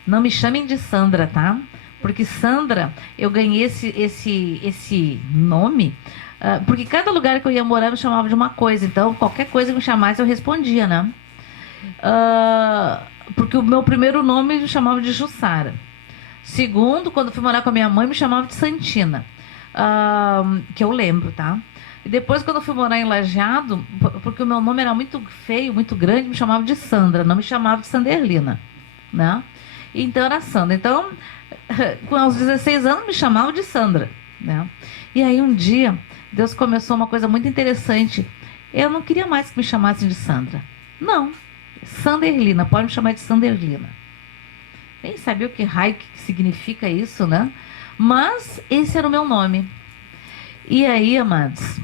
Não me chamem de Sandra, tá? Porque Sandra, eu ganhei esse nome... porque cada lugar que eu ia morar me chamava de uma coisa. Então, qualquer coisa que me chamasse, eu respondia, né? Porque o meu primeiro nome me chamava de Jussara. Segundo, quando fui morar com a minha mãe, me chamava de Santina. Que eu lembro, tá? E depois, quando eu fui morar em Lajeado, porque o meu nome era muito feio, muito grande, me chamava de Sandra, não me chamava de Sanderlina, né? Então, era Sandra. Então, com os 16 anos, me chamavam de Sandra, né? E aí, um dia... Deus começou uma coisa muito interessante. Eu não queria mais que me chamassem de Sandra. Não. Sanderlina. Pode me chamar de Sanderlina. Nem sabia o que raio que significa isso, né? Mas esse era o meu nome. E aí, amados,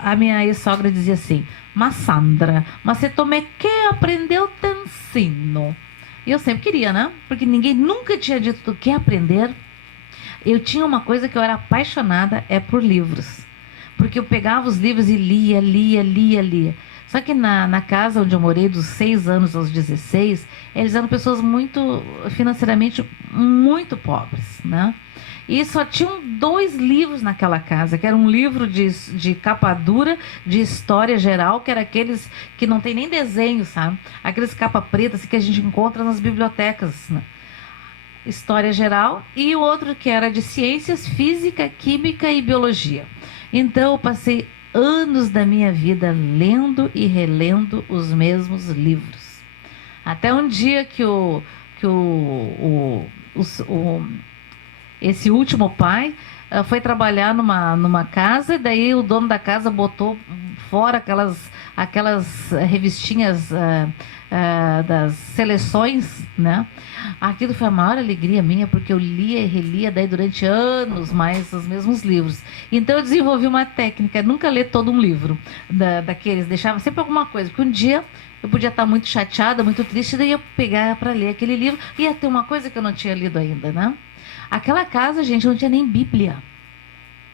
a minha ex-sogra dizia assim, mas Sandra, mas você também quer aprender, eu te ensino. E eu sempre queria, né? Porque ninguém nunca tinha dito tu quer aprender. Eu tinha uma coisa que eu era apaixonada, por livros. Porque eu pegava os livros e lia. Só que na casa onde eu morei, dos 6 anos aos 16, eles eram pessoas financeiramente muito pobres, né? E só tinham 2 livros naquela casa, que era um livro de capa dura, de história geral, que era aqueles que não tem nem desenho, sabe? Aqueles capa preta assim, que a gente encontra nas bibliotecas, né? História geral, e o outro que era de ciências, física, química e biologia. Então eu passei anos da minha vida lendo e relendo os mesmos livros. Até um dia que esse último pai foi trabalhar numa casa, e daí o dono da casa botou fora aquelas revistinhas das seleções, né? Aquilo foi a maior alegria minha, porque eu lia e relia daí durante anos mais os mesmos livros. Então eu desenvolvi uma técnica, nunca ler todo um livro daqueles, deixava sempre alguma coisa, porque um dia eu podia estar muito chateada, muito triste, daí ia pegar para ler aquele livro. Ia ter uma coisa que eu não tinha lido ainda, né? Aquela casa, gente, não tinha nem Bíblia.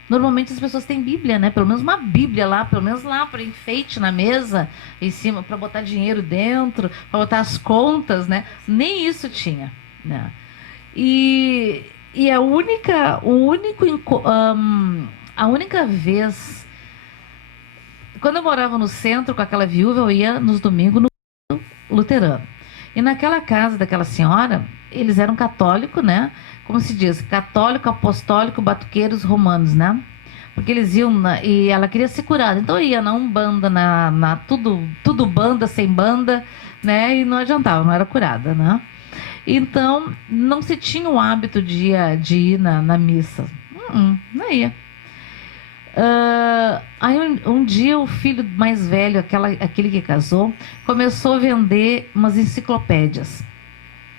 Normalmente as pessoas têm Bíblia, né? Pelo menos uma Bíblia lá, pelo menos lá para enfeite na mesa, em cima, para botar dinheiro dentro, para botar as contas, né? Nem isso tinha, né? E a única vez, quando eu morava no centro com aquela viúva, eu ia nos domingos no luterano. E naquela casa daquela senhora, eles eram católicos, né? Como se diz, católico, apostólico, batuqueiros romanos, né? Porque eles iam e ela queria ser curada. Então eu ia na Umbanda, tudo banda, sem banda, né? E não adiantava, não era curada, né? Então não se tinha o hábito de ir na missa. Não ia. Aí um dia o filho mais velho, aquele que casou, começou a vender umas enciclopédias.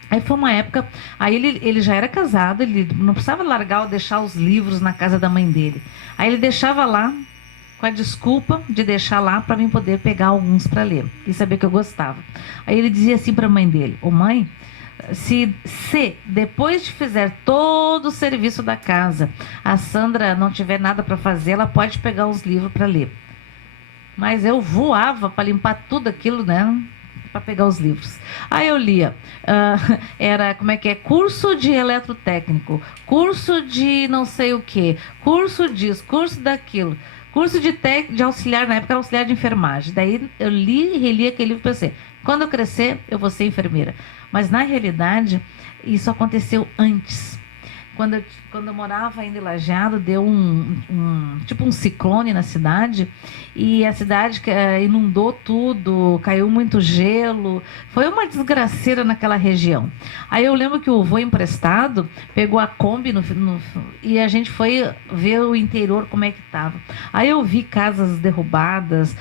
Aí foi uma época, aí ele já era casado, ele não precisava largar ou deixar os livros na casa da mãe dele. Aí ele deixava lá, com a desculpa de deixar lá para mim poder pegar alguns para ler e saber que eu gostava. Aí ele dizia assim para a mãe dele: ô mãe, se depois de fizer todo o serviço da casa, a Sandra não tiver nada para fazer, ela pode pegar os livros para ler. Mas eu voava para limpar tudo aquilo, né? Para pegar os livros. Aí eu lia, era, curso de eletrotécnico, curso de não sei o que, curso disso, curso daquilo, curso de auxiliar, na época era auxiliar de enfermagem. Daí eu li e reli aquele livro e pensei, quando eu crescer, eu vou ser enfermeira. Mas na realidade, isso aconteceu antes. Quando eu morava ainda em Lajeado, deu tipo um ciclone na cidade, e a cidade inundou tudo, caiu muito gelo, foi uma desgraceira naquela região. Aí eu lembro que o vô emprestado pegou a Kombi e a gente foi ver o interior como é que estava. Aí eu vi casas derrubadas,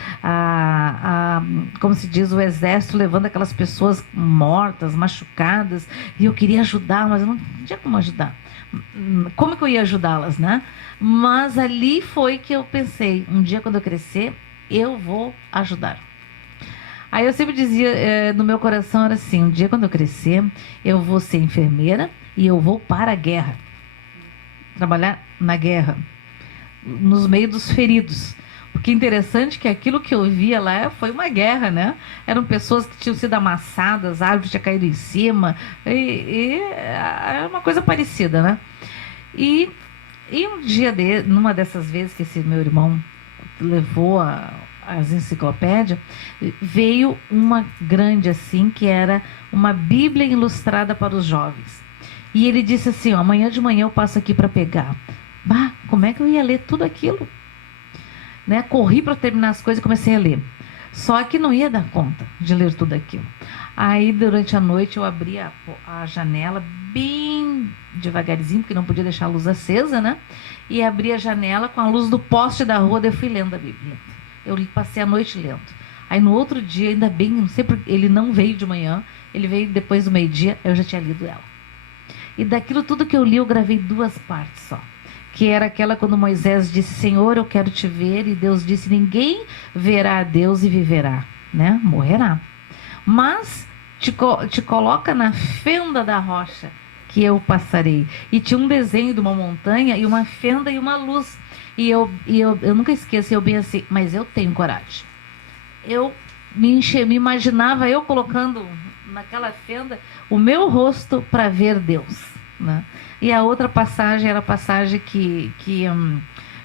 como se diz, o exército levando aquelas pessoas mortas, machucadas, e eu queria ajudar, mas eu não tinha como ajudar. Como que eu ia ajudá-las, né? Mas ali foi que eu pensei, um dia quando eu crescer, eu vou ajudar. Aí eu sempre dizia, no meu coração era assim, um dia quando eu crescer, eu vou ser enfermeira e eu vou para a guerra. Trabalhar na guerra, nos meios dos feridos. Porque interessante que aquilo que eu via lá foi uma guerra, né? Eram pessoas que tinham sido amassadas, árvores tinham caído em cima, e era uma coisa parecida, né? E um dia, numa dessas vezes que esse meu irmão levou as enciclopédias, veio uma grande assim, que era uma Bíblia ilustrada para os jovens. E ele disse assim, ó, amanhã de manhã eu passo aqui para pegar. Bah, como é que eu ia ler tudo aquilo? Né? Corri para terminar as coisas e comecei a ler. Só que não ia dar conta de ler tudo aquilo. Aí, durante a noite, eu abri a janela bem devagarzinho, porque não podia deixar a luz acesa, né? E abri a janela com a luz do poste da rua, daí eu fui lendo a Bíblia. Eu passei a noite lendo. Aí, no outro dia, ainda bem, não sei porque ele não veio de manhã, ele veio depois do meio-dia, eu já tinha lido ela. E daquilo tudo que eu li, eu gravei 2 partes só. Que era aquela quando Moisés disse, Senhor, eu quero te ver, e Deus disse, ninguém verá a Deus e viverá, né? Morrerá. Mas te coloca na fenda da rocha que eu passarei. E tinha um desenho de uma montanha e uma fenda e uma luz. E eu nunca esqueço, eu bem assim, mas eu tenho coragem. Eu me imaginava eu colocando naquela fenda o meu rosto para ver Deus, né? E a outra passagem era a passagem que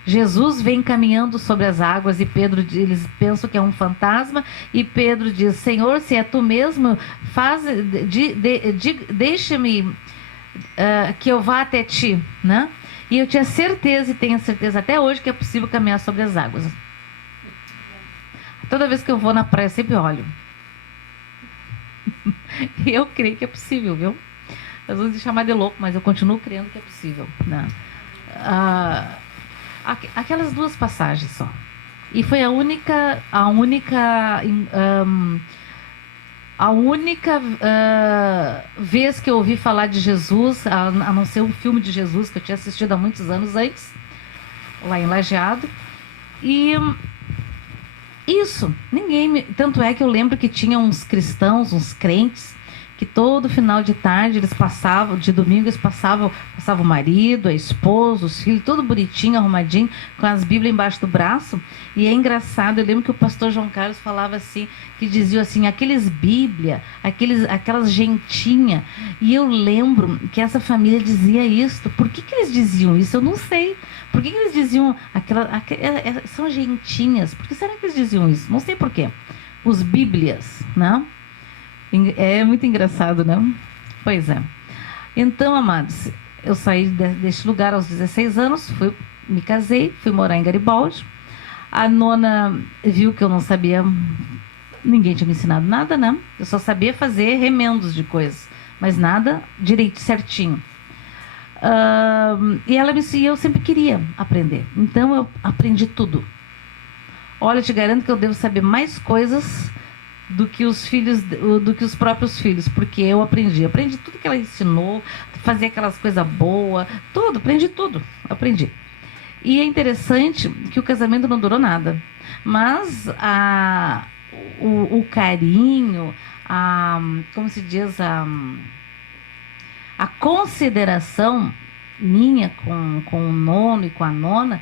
Jesus vem caminhando sobre as águas e Pedro, eles pensam que é um fantasma, e Pedro diz, Senhor, se é tu mesmo, deixa-me que eu vá até ti, né? E eu tinha certeza, e tenho certeza até hoje, que é possível caminhar sobre as águas. Toda vez que eu vou na praia, eu sempre olho. E eu creio que é possível, viu? Às vezes chamar de louco, mas eu continuo crendo que é possível, né? Aquelas 2 passagens só. E foi a única vez que eu ouvi falar de Jesus, a não ser um filme de Jesus que eu tinha assistido há muitos anos antes, lá em Lajeado. E Isso, tanto é que eu lembro que tinha uns cristãos, uns crentes, que todo final de tarde eles passavam, de domingo eles passavam o marido, a esposa, os filhos, tudo bonitinho, arrumadinho, com as Bíblias embaixo do braço. E é engraçado, eu lembro que o pastor João Carlos falava assim, que dizia assim, aqueles Bíblia, aquelas gentinha. E eu lembro que essa família dizia isso. Por que eles diziam isso? Eu não sei. Por que eles diziam são gentinhas? Por que será que eles diziam isso? Não sei por quê. Os Bíblias, né? É muito engraçado, né? Pois é. Então, amados, eu saí deste lugar aos 16 anos, me casei, fui morar em Garibaldi. A nona viu que eu não sabia, ninguém tinha me ensinado nada, né? Eu só sabia fazer remendos de coisas, mas nada direito, certinho. E eu sempre queria aprender. Então, eu aprendi tudo. Olha, eu te garanto que eu devo saber mais coisas do que os próprios filhos, porque eu aprendi tudo que ela ensinou, fazer aquelas coisas boas, tudo, aprendi. E é interessante que o casamento não durou nada, mas o carinho, como se diz, a consideração minha com o nono e com a nona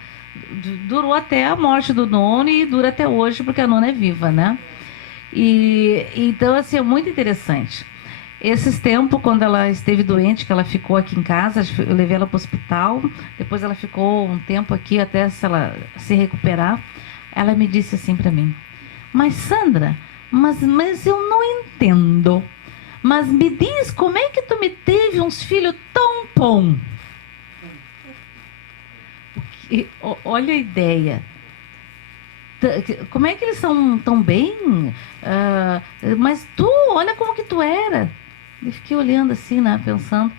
durou até a morte do nono e dura até hoje, porque a nona é viva, né? E então, assim, é muito interessante. Esses tempos, quando ela esteve doente, que ela ficou aqui em casa, eu levei ela para o hospital, depois ela ficou um tempo aqui até ela se recuperar. Ela me disse assim para mim: mas Sandra, mas eu não entendo. Mas me diz, como é que tu me teve uns filhos tão bom? Porque, olha a ideia. Como é que eles são tão bem? Mas tu, olha como que tu era. Eu fiquei olhando assim, né? Pensando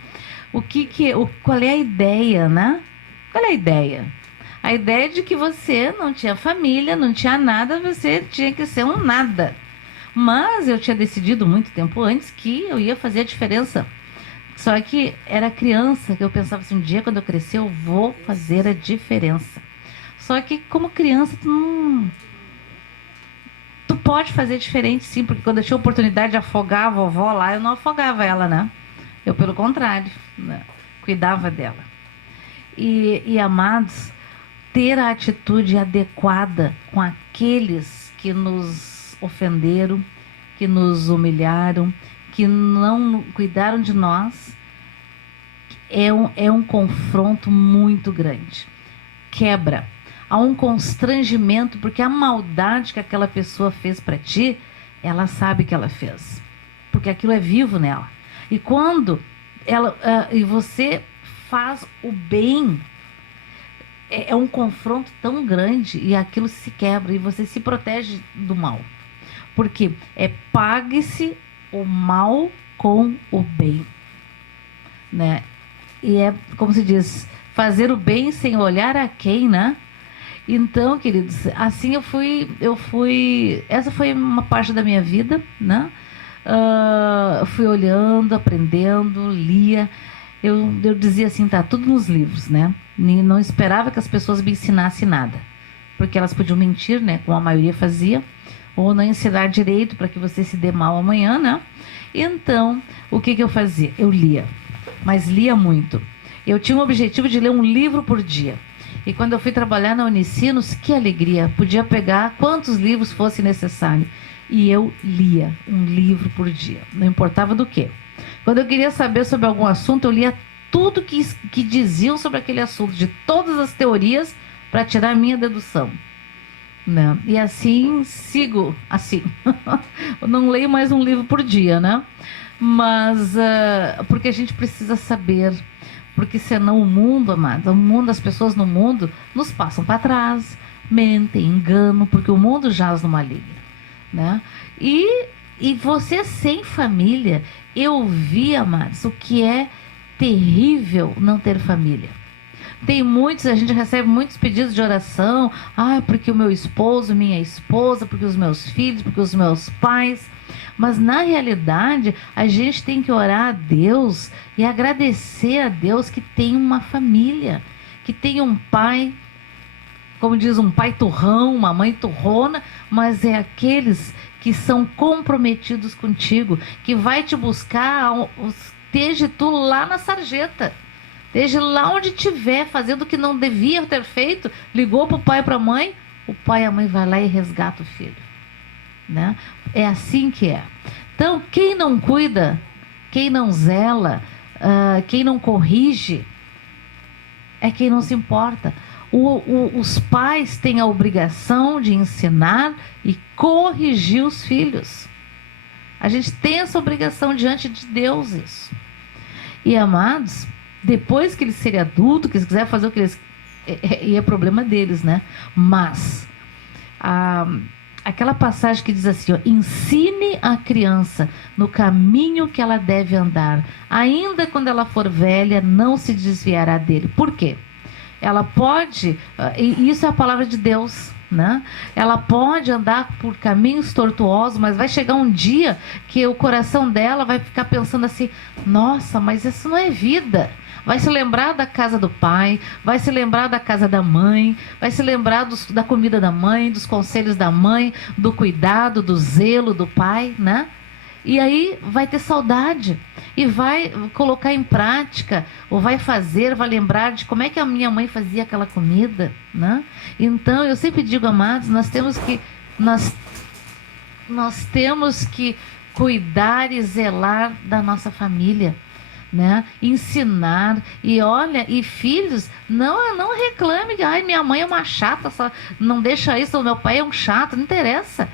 qual é a ideia, né? Qual é a ideia? A ideia de que você não tinha família, não tinha nada, você tinha que ser um nada. Mas eu tinha decidido muito tempo antes que eu ia fazer a diferença. Só que era criança, que eu pensava assim, um dia quando eu crescer eu vou fazer a diferença. Só que como criança tu pode fazer diferente, sim, porque quando eu tinha oportunidade de afogar a vovó lá, eu não afogava ela, né? Eu, pelo contrário, né? Cuidava dela. E amados, ter a atitude adequada com aqueles que nos ofenderam, que nos humilharam, que não cuidaram de nós, é um confronto muito grande. Quebra. Há um constrangimento, porque a maldade que aquela pessoa fez para ti, ela sabe que ela fez, porque aquilo é vivo nela. E quando e você faz o bem, é um confronto tão grande e aquilo se quebra e você se protege do mal, porque pague-se o mal com o bem, né? E é como se diz, fazer o bem sem olhar a quem, né? Então, queridos, assim eu fui, essa foi uma parte da minha vida, né? Fui olhando, aprendendo, lia. Eu dizia assim, tá tudo nos livros, né? Não esperava que as pessoas me ensinassem nada, porque elas podiam mentir, né? Como a maioria fazia, ou não ensinar direito para que você se dê mal amanhã, né? Então, o que eu fazia? Eu lia, mas lia muito. Eu tinha o objetivo de ler um livro por dia. E quando eu fui trabalhar na Unicinos, que alegria! Podia pegar quantos livros fosse necessário. E eu lia um livro por dia, não importava do quê. Quando eu queria saber sobre algum assunto, eu lia tudo que diziam sobre aquele assunto, de todas as teorias, para tirar a minha dedução. Né? E assim, sigo assim. Eu não leio mais um livro por dia, né? Mas, porque a gente precisa saber... Porque senão o mundo, amado, as pessoas no mundo nos passam para trás, mentem, enganam, porque o mundo jaz no maligno, né? E você sem família, eu vi, amados, o que é terrível não ter família. A gente recebe muitos pedidos de oração, porque o meu esposo, minha esposa, porque os meus filhos, porque os meus pais... Mas na realidade a gente tem que orar a Deus e agradecer a Deus que tem uma família, que tem um pai como diz, um pai turrão, uma mãe turrona, mas é aqueles que são comprometidos contigo, que vai te buscar, esteja tu lá na sarjeta, esteja lá onde estiver, fazendo o que não devia ter feito, ligou para o pai e para a mãe, o pai e a mãe vai lá e resgata o filho, né? É assim que é. Então, quem não cuida, quem não zela, quem não corrige, é quem não se importa. Os pais têm a obrigação de ensinar e corrigir os filhos. A gente tem essa obrigação diante de Deus, isso. E amados, depois que eles serem adultos, que eles quiserem fazer o que eles... E é problema deles, né? Mas, aquela passagem que diz assim, ó, ensine a criança no caminho que ela deve andar. Ainda quando ela for velha, não se desviará dele. Por quê? Ela pode, e isso é a palavra de Deus, né? Ela pode andar por caminhos tortuosos, mas vai chegar um dia que o coração dela vai ficar pensando assim, nossa, mas isso não é vida. Vai se lembrar da casa do pai, vai se lembrar da casa da mãe, vai se lembrar da comida da mãe, dos conselhos da mãe, do cuidado, do zelo do pai, né? E aí vai ter saudade e vai colocar em prática, ou vai fazer, vai lembrar de como é que a minha mãe fazia aquela comida, né? Então, eu sempre digo, amados, nós temos que cuidar e zelar da nossa família, né? Ensinar, e olha, e filhos, não reclame, ai, minha mãe é uma chata, só não deixa isso, ou meu pai é um chato, não interessa.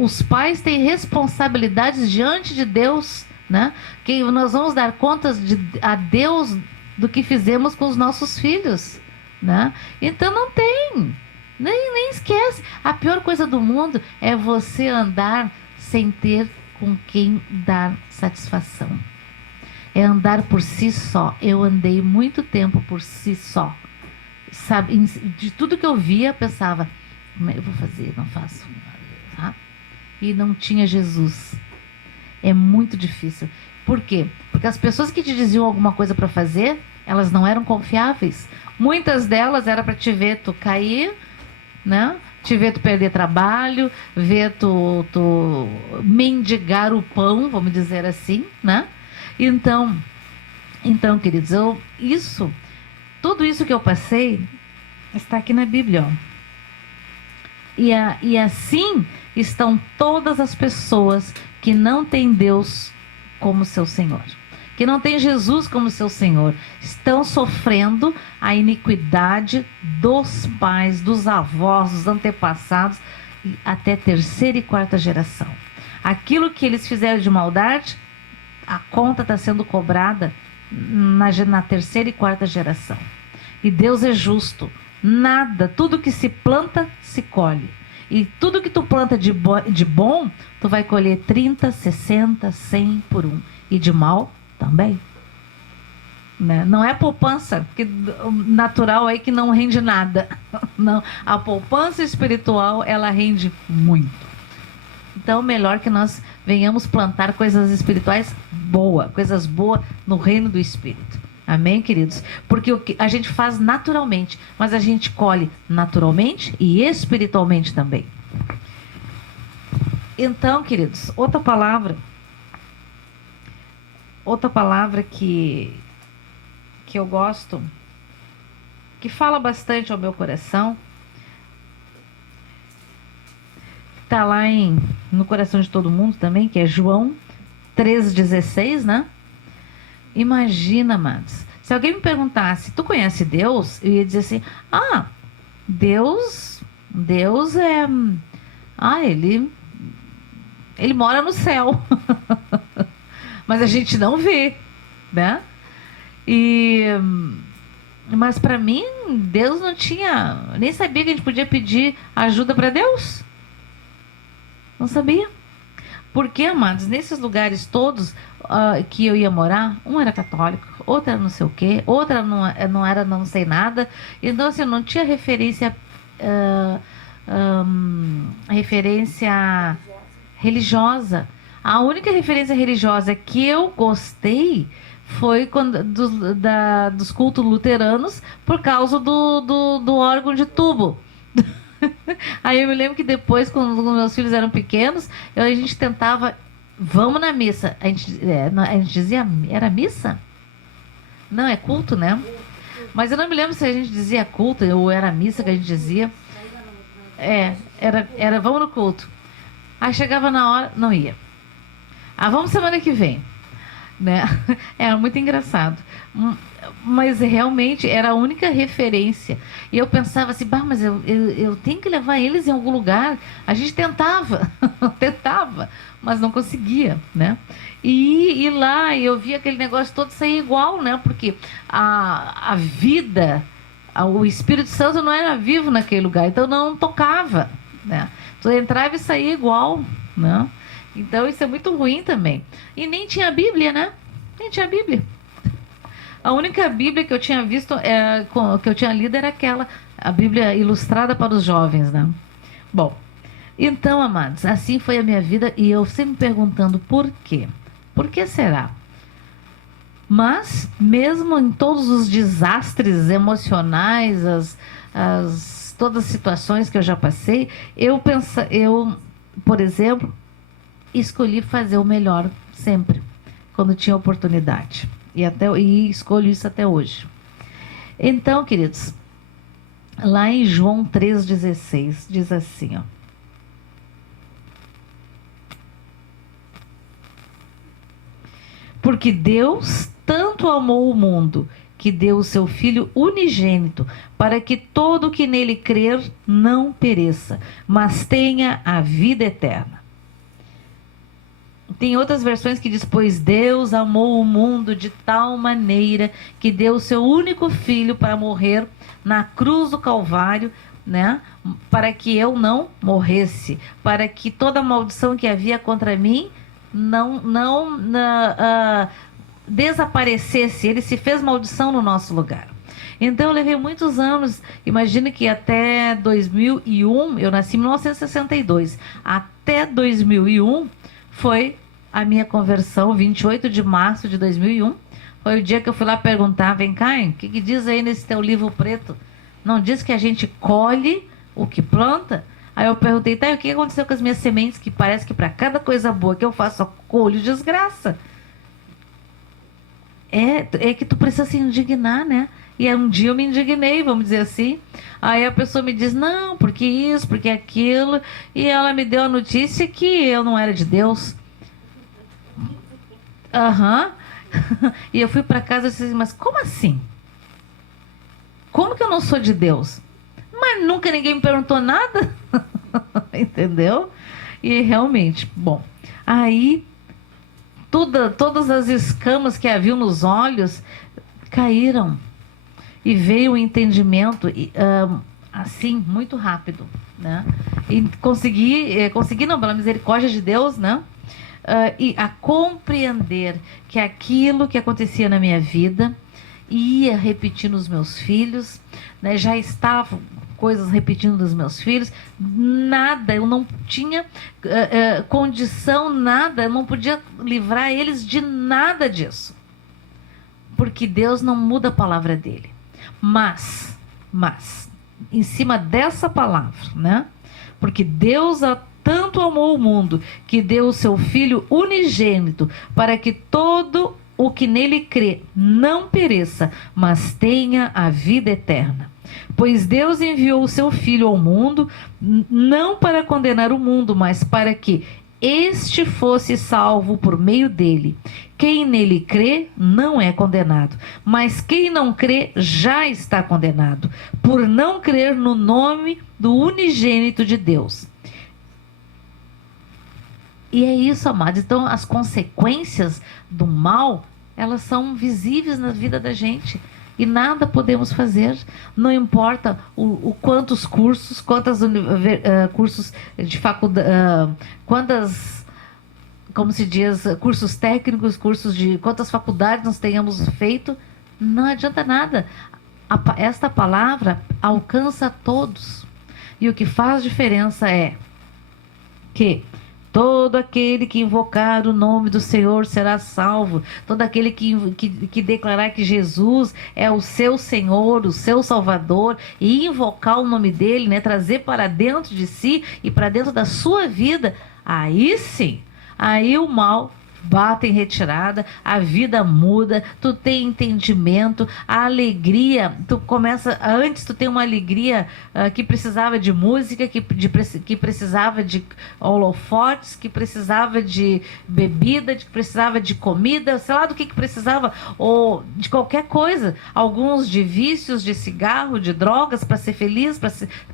Os pais têm responsabilidades diante de Deus, né? Que nós vamos dar contas a Deus do que fizemos com os nossos filhos, né? Então não tem, nem esquece. A pior coisa do mundo é você andar sem ter com quem dar satisfação. É andar por si só. Eu andei muito tempo por si só, sabe? De tudo que eu via, pensava, eu vou fazer, não faço. E não tinha Jesus. É muito difícil. Por quê? Porque as pessoas que te diziam alguma coisa para fazer, elas não eram confiáveis. Muitas delas era para te ver tu cair, né? Te ver tu perder trabalho, ver tu mendigar o pão, vamos dizer assim, né? Então, queridos, tudo isso que eu passei está aqui na Bíblia, ó. E assim estão todas as pessoas que não têm Deus como seu Senhor, que não têm Jesus como seu Senhor, estão sofrendo a iniquidade dos pais, dos avós, dos antepassados, até terceira e quarta geração. Aquilo que eles fizeram de maldade, a conta está sendo cobrada na terceira e quarta geração. E Deus é justo. Nada, tudo que se planta, se colhe. E tudo que tu planta de bom, tu vai colher 30, 60, 100 por um. E de mal, também. Né? Não é poupança natural aí que não rende nada. Não. A poupança espiritual, ela rende muito. Então, melhor que nós venhamos plantar coisas espirituais coisas boas no reino do Espírito. Amém, queridos? Porque o que a gente faz naturalmente, mas a gente colhe naturalmente e espiritualmente também. Então, queridos, outra palavra que eu gosto, que fala bastante ao meu coração, está lá no coração de todo mundo também, que é João 3,16, né? Imagina, amados, se alguém me perguntasse, tu conhece Deus? Eu ia dizer assim, Deus é... ele mora no céu. Mas a gente não vê, né? Mas para mim, Deus não tinha... Nem sabia que a gente podia pedir ajuda para Deus. Não sabia. Porque, amados, nesses lugares todos que eu ia morar, um era católico, outro era não sei o quê, outra não era não sei nada. Então, assim, não tinha referência religiosa. A única referência religiosa que eu gostei foi dos cultos luteranos por causa do órgão de tubo. Aí eu me lembro que depois, quando meus filhos eram pequenos, a gente tentava, vamos na missa. A gente dizia, era missa? Não, é culto, né? Mas eu não me lembro se a gente dizia culto ou era missa que a gente dizia. Era vamos no culto. Aí chegava na hora, não ia. Vamos semana que vem. Né? Era muito engraçado. Mas realmente era a única referência. E eu pensava assim, mas eu tenho que levar eles em algum lugar. A gente tentava, tentava, mas não conseguia, né? E lá eu via aquele negócio todo sair igual, né? Porque a vida, o Espírito Santo não era vivo naquele lugar, então não tocava, né? Tu entrava e saía igual, né? Então isso é muito ruim também. E nem tinha Bíblia, né? Nem tinha Bíblia. A única Bíblia que eu tinha visto, que eu tinha lido era a Bíblia ilustrada para os jovens, né? Bom, então, amados, assim foi a minha vida e eu sempre me perguntando por quê? Por que será? Mas, mesmo em todos os desastres emocionais, todas as situações que eu já passei, eu, por exemplo, escolhi fazer o melhor sempre, quando tinha oportunidade. E escolho isso até hoje. Então, queridos, lá em João 3,16, diz assim, ó. Porque Deus tanto amou o mundo, que deu o seu Filho unigênito, para que todo o que nele crer não pereça, mas tenha a vida eterna. Tem outras versões que diz, pois Deus amou o mundo de tal maneira que deu o seu único filho para morrer na cruz do Calvário, né? Para que eu não morresse, para que toda maldição que havia contra mim não desaparecesse. Ele se fez maldição no nosso lugar. Então eu levei muitos anos, imagina que até 2001, eu nasci em 1962, até 2001 foi a minha conversão, 28 de março de 2001. Foi o dia que eu fui lá perguntar, vem cá, o que diz aí nesse teu livro preto? Não diz que a gente colhe o que planta? Aí eu perguntei, tá, e o que aconteceu com as minhas sementes, que parece que para cada coisa boa que eu faço, eu colho desgraça. É que tu precisa se indignar, né? E um dia eu me indignei, vamos dizer assim. Aí a pessoa me diz, não, porque isso, porque aquilo. E ela me deu a notícia que eu não era de Deus. E eu fui para casa e disse assim, mas como assim? Como que eu não sou de Deus? Mas nunca ninguém me perguntou nada. Entendeu? E realmente, bom, aí todas as escamas que haviam nos olhos caíram. E veio o entendimento assim, muito rápido, né? E consegui não, pela misericórdia de Deus, né? E a compreender que aquilo que acontecia na minha vida ia repetir nos meus filhos, né? Já estavam coisas repetindo dos meus filhos, nada, eu não tinha condição, nada, eu não podia livrar eles de nada disso, porque Deus não muda a palavra dele. Mas, em cima dessa palavra, né? Porque Deus tanto amou o mundo que deu o seu Filho unigênito para que todo o que nele crê não pereça, mas tenha a vida eterna. Pois Deus enviou o seu Filho ao mundo, não para condenar o mundo, mas para que este fosse salvo por meio dele. Quem nele crê não é condenado, mas quem não crê já está condenado, por não crer no nome do unigênito de Deus. E é isso, amados. Então, as consequências do mal, elas são visíveis na vida da gente. E nada podemos fazer, não importa quantos cursos, cursos de faculdade, como se diz, cursos técnicos, quantas faculdades nós tenhamos feito, não adianta nada. Esta palavra alcança todos. E o que faz diferença é que todo aquele que invocar o nome do Senhor será salvo. Todo aquele que declarar que Jesus é o seu Senhor, o seu Salvador, e invocar o nome dele, né, trazer para dentro de si e para dentro da sua vida, aí sim, aí o mal bate em retirada, a vida muda, tu tem entendimento, a alegria, tu começa, antes tu tem uma alegria que precisava de música, que precisava de holofotes, que precisava de bebida, que precisava de comida, sei lá do que precisava, ou de qualquer coisa, alguns de vícios, de cigarro, de drogas, para ser feliz,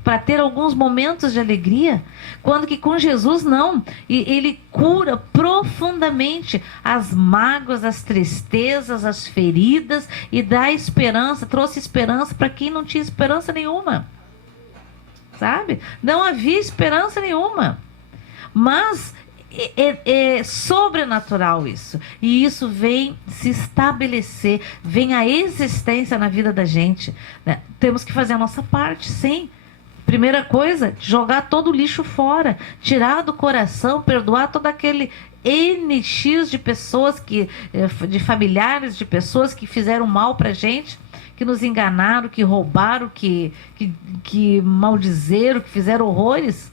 para ter alguns momentos de alegria, quando que com Jesus não, e ele cura profundamente as mágoas, as tristezas, as feridas, e dá esperança, trouxe esperança para quem não tinha esperança nenhuma, sabe? Não havia esperança nenhuma, mas é sobrenatural isso, e isso vem se estabelecer, vem a existência na vida da gente, né? Temos que fazer a nossa parte, sim. Primeira coisa, jogar todo o lixo fora, tirar do coração, perdoar todo aquele NX de pessoas, de familiares, de pessoas que fizeram mal pra gente, que nos enganaram, que roubaram, que maldizeram, que fizeram horrores.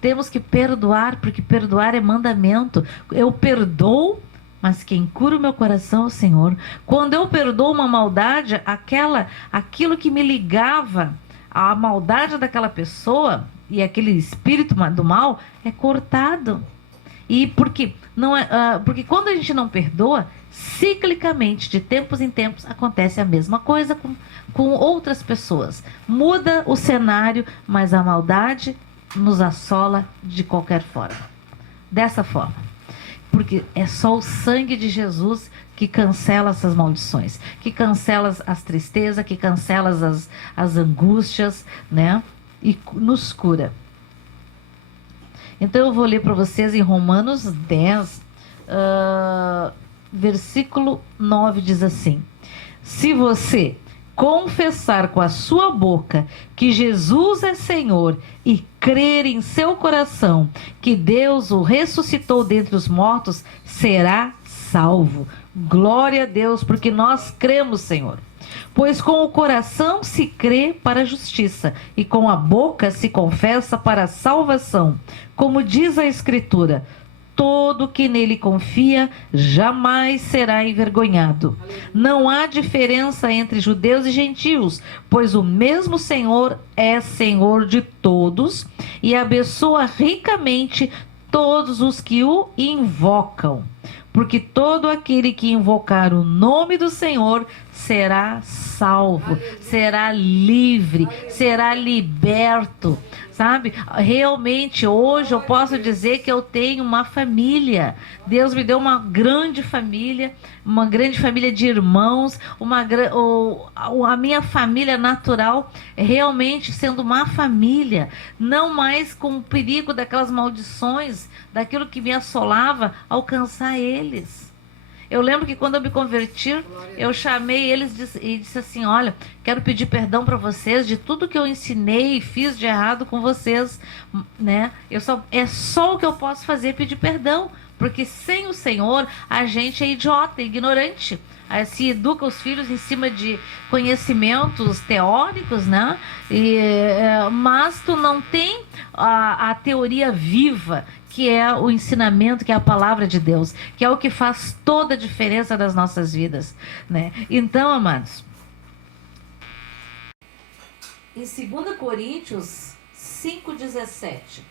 Temos que perdoar, porque perdoar é mandamento. Eu perdoo, mas quem cura o meu coração é o Senhor. Quando eu perdoo uma maldade, aquilo que me ligava a maldade daquela pessoa e aquele espírito do mal é cortado. E porque quando a gente não perdoa, ciclicamente, de tempos em tempos, acontece a mesma coisa com outras pessoas. Muda o cenário, mas a maldade nos assola de qualquer forma. Dessa forma. Porque é só o sangue de Jesus que cancela essas maldições, que cancela as tristezas, que cancela as angústias, né? E nos cura. Então eu vou ler para vocês em Romanos 10, versículo 9, diz assim: se você confessar com a sua boca que Jesus é Senhor e crer em seu coração que Deus o ressuscitou dentre os mortos, será salvo. Glória a Deus, porque nós cremos, Senhor. Pois com o coração se crê para a justiça e com a boca se confessa para a salvação. Como diz a Escritura, todo que nele confia jamais será envergonhado. Não há diferença entre judeus e gentios, pois o mesmo Senhor é Senhor de todos e abençoa ricamente todos os que o invocam. Porque todo aquele que invocar o nome do Senhor será salvo, será livre, será liberto, sabe? Realmente hoje eu posso dizer que eu tenho uma família. Deus me deu uma grande família de irmãos, a minha família natural realmente sendo uma família, não mais com o perigo daquelas maldições, daquilo que me assolava, alcançar eles. Eu lembro que quando eu me converti, eu chamei eles e disse assim: olha, quero pedir perdão para vocês de tudo que eu ensinei e fiz de errado com vocês, né? É só o que eu posso fazer, pedir perdão, porque sem o Senhor a gente é idiota, ignorante. Aí se educa os filhos em cima de conhecimentos teóricos, né? Mas tu não tem a teoria viva, que é o ensinamento, que é a palavra de Deus, que é o que faz toda a diferença das nossas vidas, né? Então, amados, em 2 Coríntios 5,17,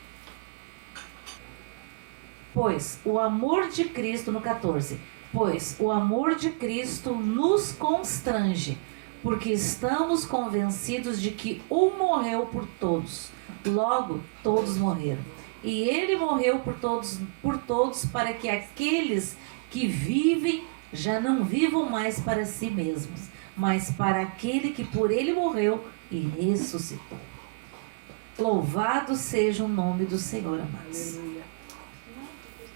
pois o amor de Cristo, no 14, pois o amor de Cristo nos constrange, porque estamos convencidos de que um morreu por todos, logo todos morreram. E ele morreu por todos, para que aqueles que vivem já não vivam mais para si mesmos, mas para aquele que por ele morreu e ressuscitou. Louvado seja o nome do Senhor, amados.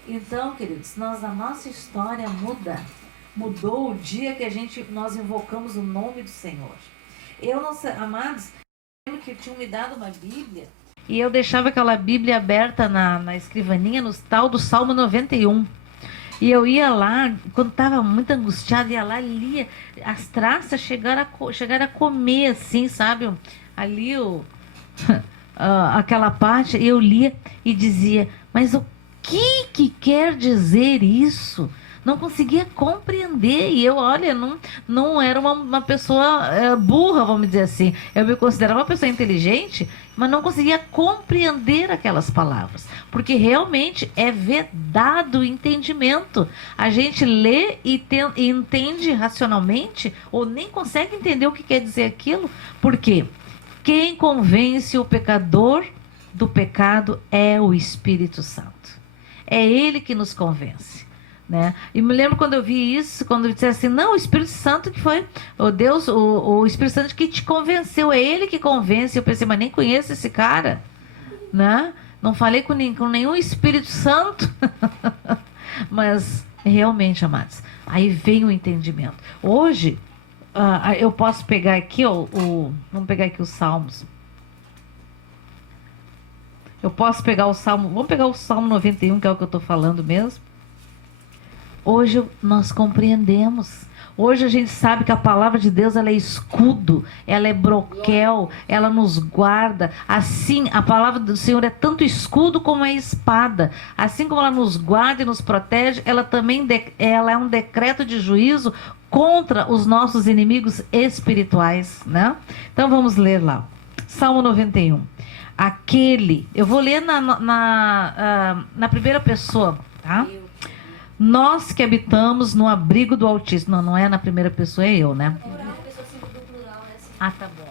Então, queridos, a nossa história mudou o dia que nós invocamos o nome do Senhor. Eu não sei, amados, eu lembro que tinham me dado uma Bíblia E eu deixava aquela Bíblia aberta na escrivaninha, no tal do Salmo 91. E eu ia lá, quando estava muito angustiada, ia lá e lia. As traças chegaram a comer, assim, sabe? Ali aquela parte, eu lia e dizia, mas o que quer dizer isso? Não conseguia compreender. E eu, olha, não era uma pessoa burra, vamos dizer assim. Eu me considerava uma pessoa inteligente, mas não conseguia compreender aquelas palavras. Porque realmente é vedado o entendimento. A gente lê e entende racionalmente, ou nem consegue entender o que quer dizer aquilo. Por quê? Quem convence o pecador do pecado é o Espírito Santo. É Ele que nos convence. Né? E me lembro quando eu vi isso, quando eu disse assim, não, o Espírito Santo que foi, o Espírito Santo que te convenceu, é Ele que convence. Eu pensei, mas nem conheço esse cara, né? Não falei com nenhum Espírito Santo. Mas realmente, amados, aí vem o entendimento. Hoje, eu posso pegar aqui, vamos pegar aqui os Salmos. Eu posso pegar o Salmo, vamos pegar o Salmo 91, que é o que eu estou falando mesmo. Hoje nós compreendemos. Hoje a gente sabe que a palavra de Deus, ela é escudo, ela é broquel, ela nos guarda. Assim, a palavra do Senhor é tanto escudo como é espada. Assim como ela nos guarda e nos protege, ela também ela é um decreto de juízo contra os nossos inimigos espirituais, né? Então vamos ler lá. Salmo 91. Eu vou ler na primeira pessoa, tá? Nós que habitamos no abrigo do Altíssimo. Não é na primeira pessoa, é eu, né? Ah, tá bom.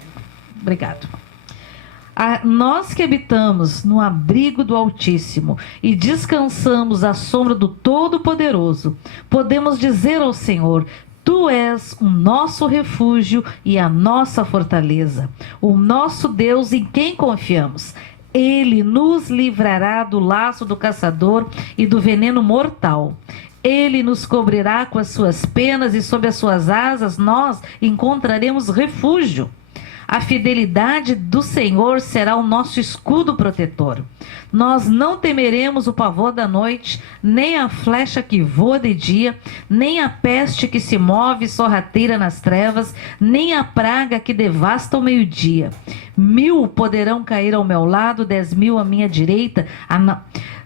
Obrigado. Nós que habitamos no abrigo do Altíssimo e descansamos à sombra do Todo-Poderoso, podemos dizer ao Senhor, Tu és o nosso refúgio e a nossa fortaleza, o nosso Deus em quem confiamos. Ele nos livrará do laço do caçador e do veneno mortal. Ele nos cobrirá com as suas penas e sob as suas asas nós encontraremos refúgio. A fidelidade do Senhor será o nosso escudo protetor. Nós não temeremos o pavor da noite, nem a flecha que voa de dia, nem a peste que se move sorrateira nas trevas, nem a praga que devasta ao meio-dia. 1000 poderão cair ao meu lado, 10.000 à minha direita,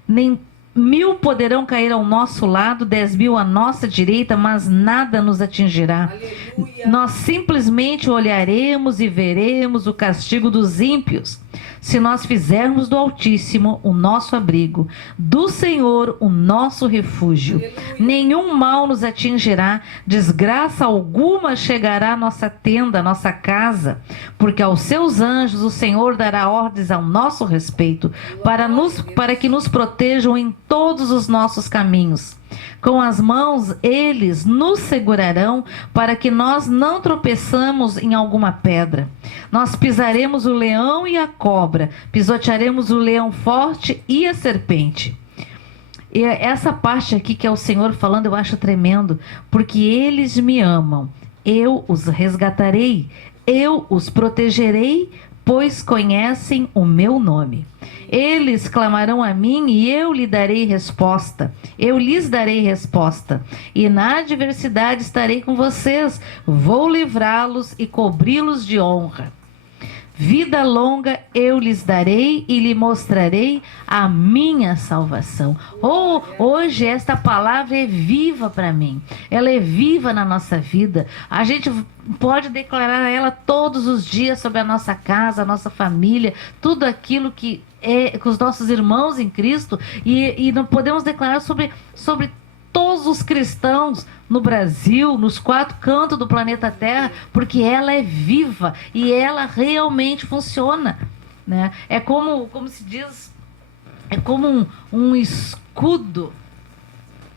nem 1000 poderão cair ao nosso lado, 10.000 à nossa direita, mas nada nos atingirá. Aleluia. Nós simplesmente olharemos e veremos o castigo dos ímpios. Se nós fizermos do Altíssimo o nosso abrigo, do Senhor o nosso refúgio, aleluia, nenhum mal nos atingirá, desgraça alguma chegará à nossa tenda, à nossa casa, porque aos seus anjos o Senhor dará ordens ao nosso respeito, para que nos protejam em todos os nossos caminhos. Com as mãos eles nos segurarão para que nós não tropeçamos em alguma pedra. Nós pisaremos o leão e a cobra, pisotearemos o leão forte e a serpente. E essa parte aqui que é o Senhor falando, eu acho tremendo, porque eles me amam, eu os resgatarei, eu os protegerei, pois conhecem o meu nome. Eles clamarão a mim e eu lhes darei resposta. Eu lhes darei resposta. E na adversidade estarei com vocês. Vou livrá-los e cobri-los de honra. Vida longa eu lhes darei e lhe mostrarei a minha salvação. Hoje esta palavra é viva para mim. Ela é viva na nossa vida. A gente pode declarar ela todos os dias sobre a nossa casa, a nossa família, tudo aquilo que é com os nossos irmãos em Cristo. E não podemos declarar sobre todos os cristãos no Brasil, nos 4 cantos do planeta Terra, porque ela é viva e ela realmente funciona, né? É como se diz, é como um escudo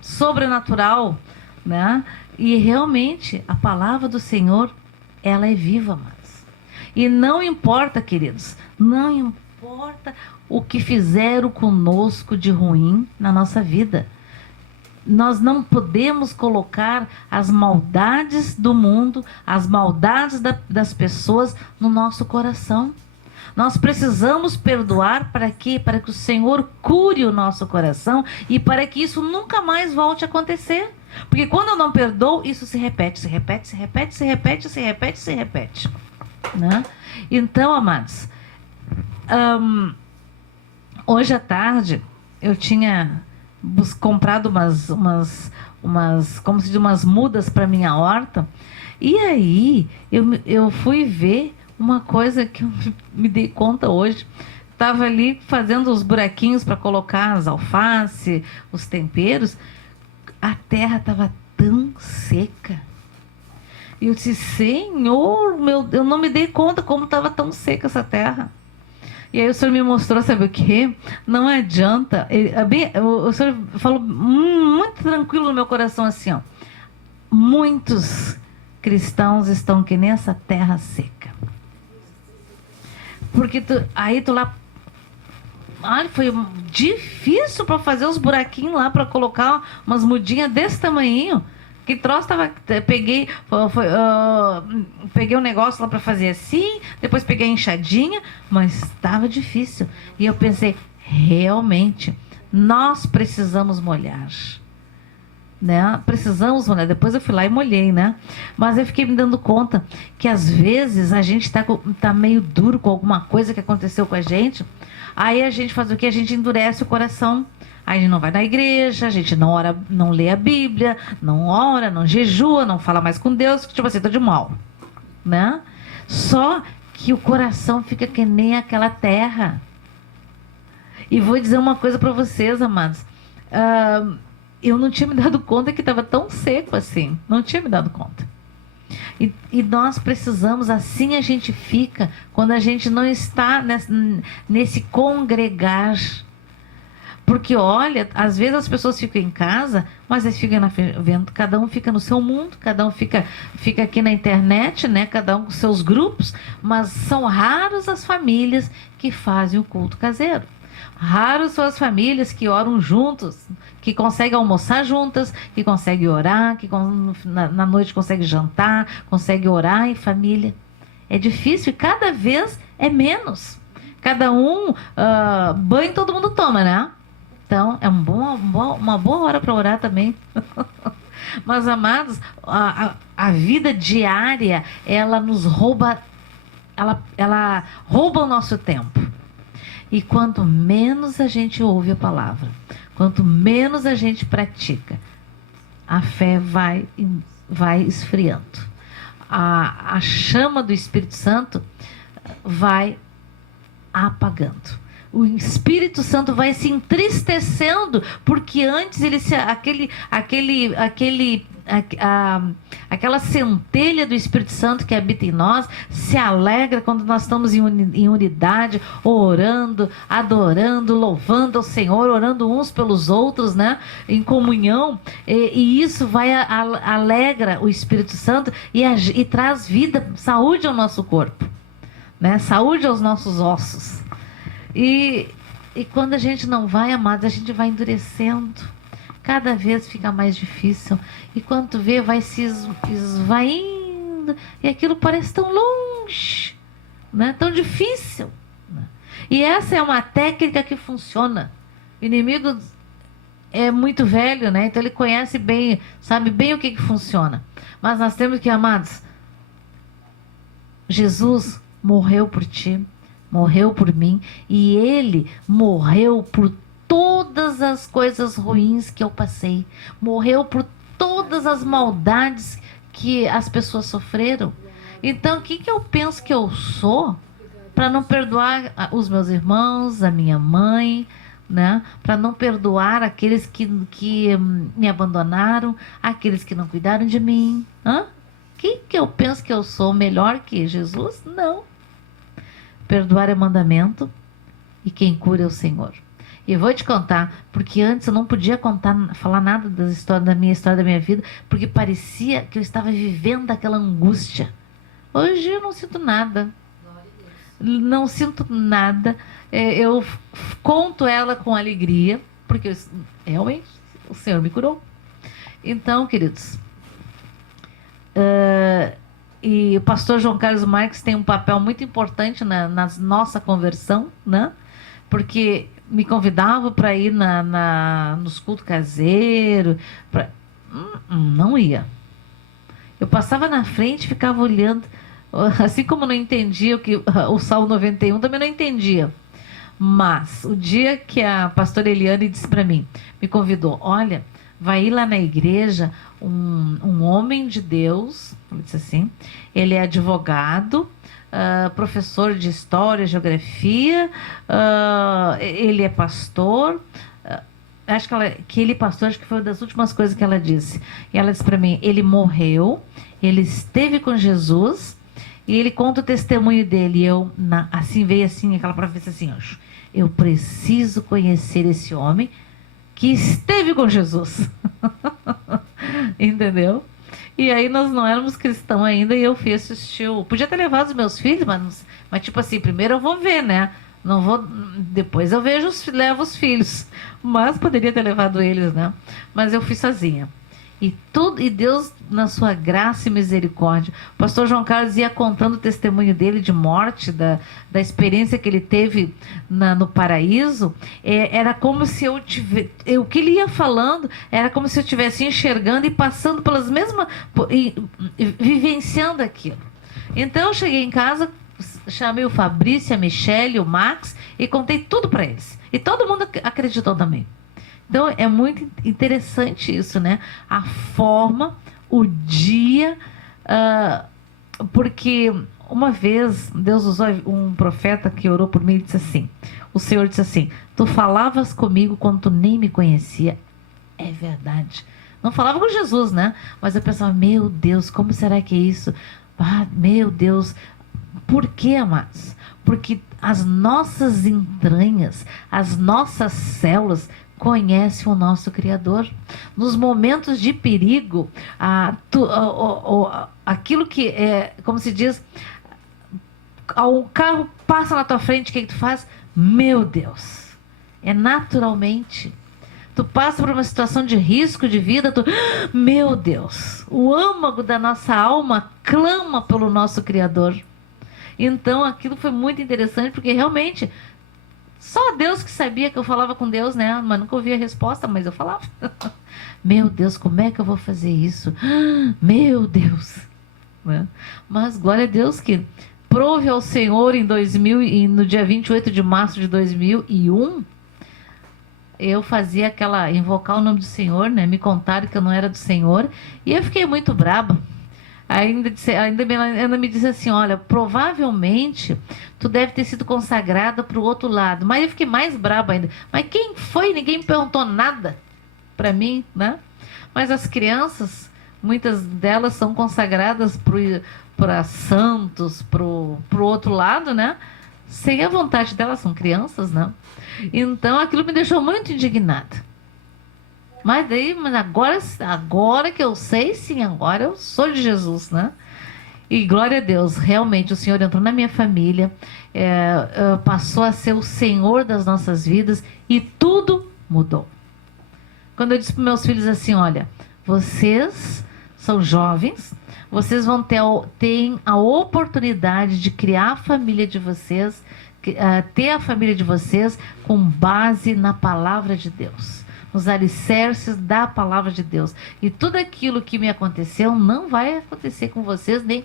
sobrenatural, né? E realmente a palavra do Senhor, ela é viva, mas e não importa, queridos, não importa o que fizeram conosco de ruim na nossa vida. Nós não podemos colocar as maldades do mundo, as maldades das pessoas no nosso coração. Nós precisamos perdoar para quê? Para que o Senhor cure o nosso coração e para que isso nunca mais volte a acontecer. Porque quando eu não perdoo, isso se repete, se repete, se repete, se repete, se repete, se repete. Né? Então, amados, hoje à tarde eu tinha comprado como se diz, umas mudas para minha horta. E aí eu fui ver uma coisa que eu me dei conta hoje. Estava ali fazendo os buraquinhos para colocar as alface, os temperos. A terra estava tão seca. E eu disse, Senhor, eu não me dei conta como estava tão seca essa terra. E aí o Senhor me mostrou, sabe o quê? Não adianta. O Senhor falou muito tranquilo no meu coração assim, ó. Muitos cristãos estão que nem essa terra seca. Porque tu lá... Olha, foi difícil para fazer os buraquinhos lá, para colocar umas mudinhas desse tamanhinho. Que troço tava... Peguei um negócio lá para fazer assim, depois peguei a enxadinha, mas estava difícil. E eu pensei, realmente, nós precisamos molhar. Né? Precisamos molhar. Depois eu fui lá e molhei, né? Mas eu fiquei me dando conta que às vezes a gente tá meio duro com alguma coisa que aconteceu com a gente. Aí a gente faz o quê? A gente endurece o coração. Aí a gente não vai na igreja, a gente não ora, não lê a Bíblia, não ora, não jejua, não fala mais com Deus, tipo assim, tô de mal, né? Só que o coração fica que nem aquela terra. E vou dizer uma coisa para vocês, amados. Eu não tinha me dado conta que estava tão seco assim. Não tinha me dado conta. E nós precisamos, assim a gente fica, quando a gente não está nesse congregar. Porque, olha, às vezes as pessoas ficam em casa, mas eles ficam vendo, cada um fica no seu mundo, cada um fica aqui na internet, né? Cada um com seus grupos, mas são raros as famílias que fazem o culto caseiro. Raros são as famílias que oram juntos, que conseguem almoçar juntas, que conseguem orar, que na noite conseguem jantar, conseguem orar em família. É difícil e cada vez é menos. Cada banho todo mundo toma, né? Então, é uma boa hora para orar também. Mas, amados, a vida diária, ela nos rouba, ela rouba o nosso tempo. E quanto menos a gente ouve a palavra, quanto menos a gente pratica, a fé vai esfriando. A chama do Espírito Santo vai apagando. O Espírito Santo vai se entristecendo, porque antes aquela centelha do Espírito Santo que habita em nós se alegra quando nós estamos em unidade, orando, adorando, louvando ao Senhor, orando uns pelos outros, né? Em comunhão, e isso alegra o Espírito Santo e traz vida, saúde ao nosso corpo, né? Saúde aos nossos ossos. E quando a gente não vai, amados, a gente vai endurecendo. Cada vez fica mais difícil. E quando tu vê, vai se esvaindo. E aquilo parece tão longe, né? Tão difícil. E essa é uma técnica que funciona. O inimigo é muito velho, né? Então ele conhece bem, sabe bem o que funciona. Mas nós temos que, amados, Jesus morreu por ti. Morreu por mim, e ele morreu por todas as coisas ruins que eu passei, morreu por todas as maldades que as pessoas sofreram. Então, o que eu penso que eu sou para não perdoar os meus irmãos, a minha mãe, né? Para não perdoar aqueles que me abandonaram, aqueles que não cuidaram de mim? O que eu penso que eu sou melhor que Jesus? Não. Perdoar é mandamento e quem cura é o Senhor. E eu vou te contar, porque antes eu não podia falar nada da história da minha vida, porque parecia que eu estava vivendo aquela angústia. Hoje eu não sinto nada. Não sinto nada. Eu conto ela com alegria, porque realmente o Senhor me curou. Então, queridos, E o pastor João Carlos Marques tem um papel muito importante na nossa conversão, né? Porque me convidava para ir nos cultos caseiros. Não ia. Eu passava na frente e ficava olhando. Assim como não entendia o Salmo 91, também não entendia. Mas o dia que a pastora Eliane disse para mim, me convidou, olha, vai ir lá na igreja um homem de Deus, ele disse assim, ele é advogado, professor de história, geografia, ele é pastor, acho que ele pastor, acho que foi uma das últimas coisas que ela disse. E ela disse para mim, ele morreu, ele esteve com Jesus e ele conta o testemunho dele. E eu, assim veio assim, aquela profecia assim, eu preciso conhecer esse homem que esteve com Jesus. Entendeu? E aí nós não éramos cristãos ainda e eu fui assistir. Podia ter levado os meus filhos, mas tipo assim, primeiro eu vou ver, né? Não vou, depois eu levo os filhos. Mas poderia ter levado eles, né? Mas eu fui sozinha. E Deus, na sua graça e misericórdia, o pastor João Carlos ia contando o testemunho dele de morte, da experiência que ele teve no paraíso. Era como se o que ele ia falando era como se eu estivesse enxergando e passando pelas mesmas, vivenciando aquilo. Então eu cheguei em casa, chamei o Fabrício, a Michelle, o Max e contei tudo para eles. E todo mundo acreditou também. Então, é muito interessante isso, né? A forma, o dia, porque uma vez Deus usou um profeta que orou por mim e disse assim, o Senhor disse assim, tu falavas comigo quando tu nem me conhecia. É verdade. Não falava com Jesus, né? Mas eu pensava, meu Deus, como será que é isso? Meu Deus, por que, amados? Porque as nossas entranhas, as nossas células conhece o nosso Criador. Nos momentos de perigo, aquilo que é, como se diz, um carro passa na tua frente, o que tu faz? Meu Deus, é naturalmente. Tu passa por uma situação de risco de vida, meu Deus, o âmago da nossa alma clama pelo nosso Criador. Então aquilo foi muito interessante, porque realmente só Deus que sabia que eu falava com Deus, né? Mas nunca ouvia a resposta, mas eu falava. Meu Deus, como é que eu vou fazer isso? Meu Deus. Né? Mas glória a Deus que prove ao Senhor no dia 28 de março de 2001, eu fazia invocar o nome do Senhor, né? Me contaram que eu não era do Senhor e eu fiquei muito braba. Ainda me disse assim, olha, provavelmente tu deve ter sido consagrada para o outro lado. Mas eu fiquei mais braba ainda. Mas quem foi? Ninguém me perguntou nada para mim, né? Mas as crianças, muitas delas são consagradas para santos, pro outro lado, né? Sem a vontade delas, são crianças, né? Então aquilo me deixou muito indignada. Mas agora que eu sei, sim, agora eu sou de Jesus, né? E glória a Deus, realmente o Senhor entrou na minha família, passou a ser o Senhor das nossas vidas e tudo mudou. Quando eu disse para meus filhos assim, olha, vocês são jovens, vocês vão ter a oportunidade de criar a família de vocês, ter a família de vocês com base na palavra de Deus. Nos alicerces da palavra de Deus. E tudo aquilo que me aconteceu não vai acontecer com vocês, nem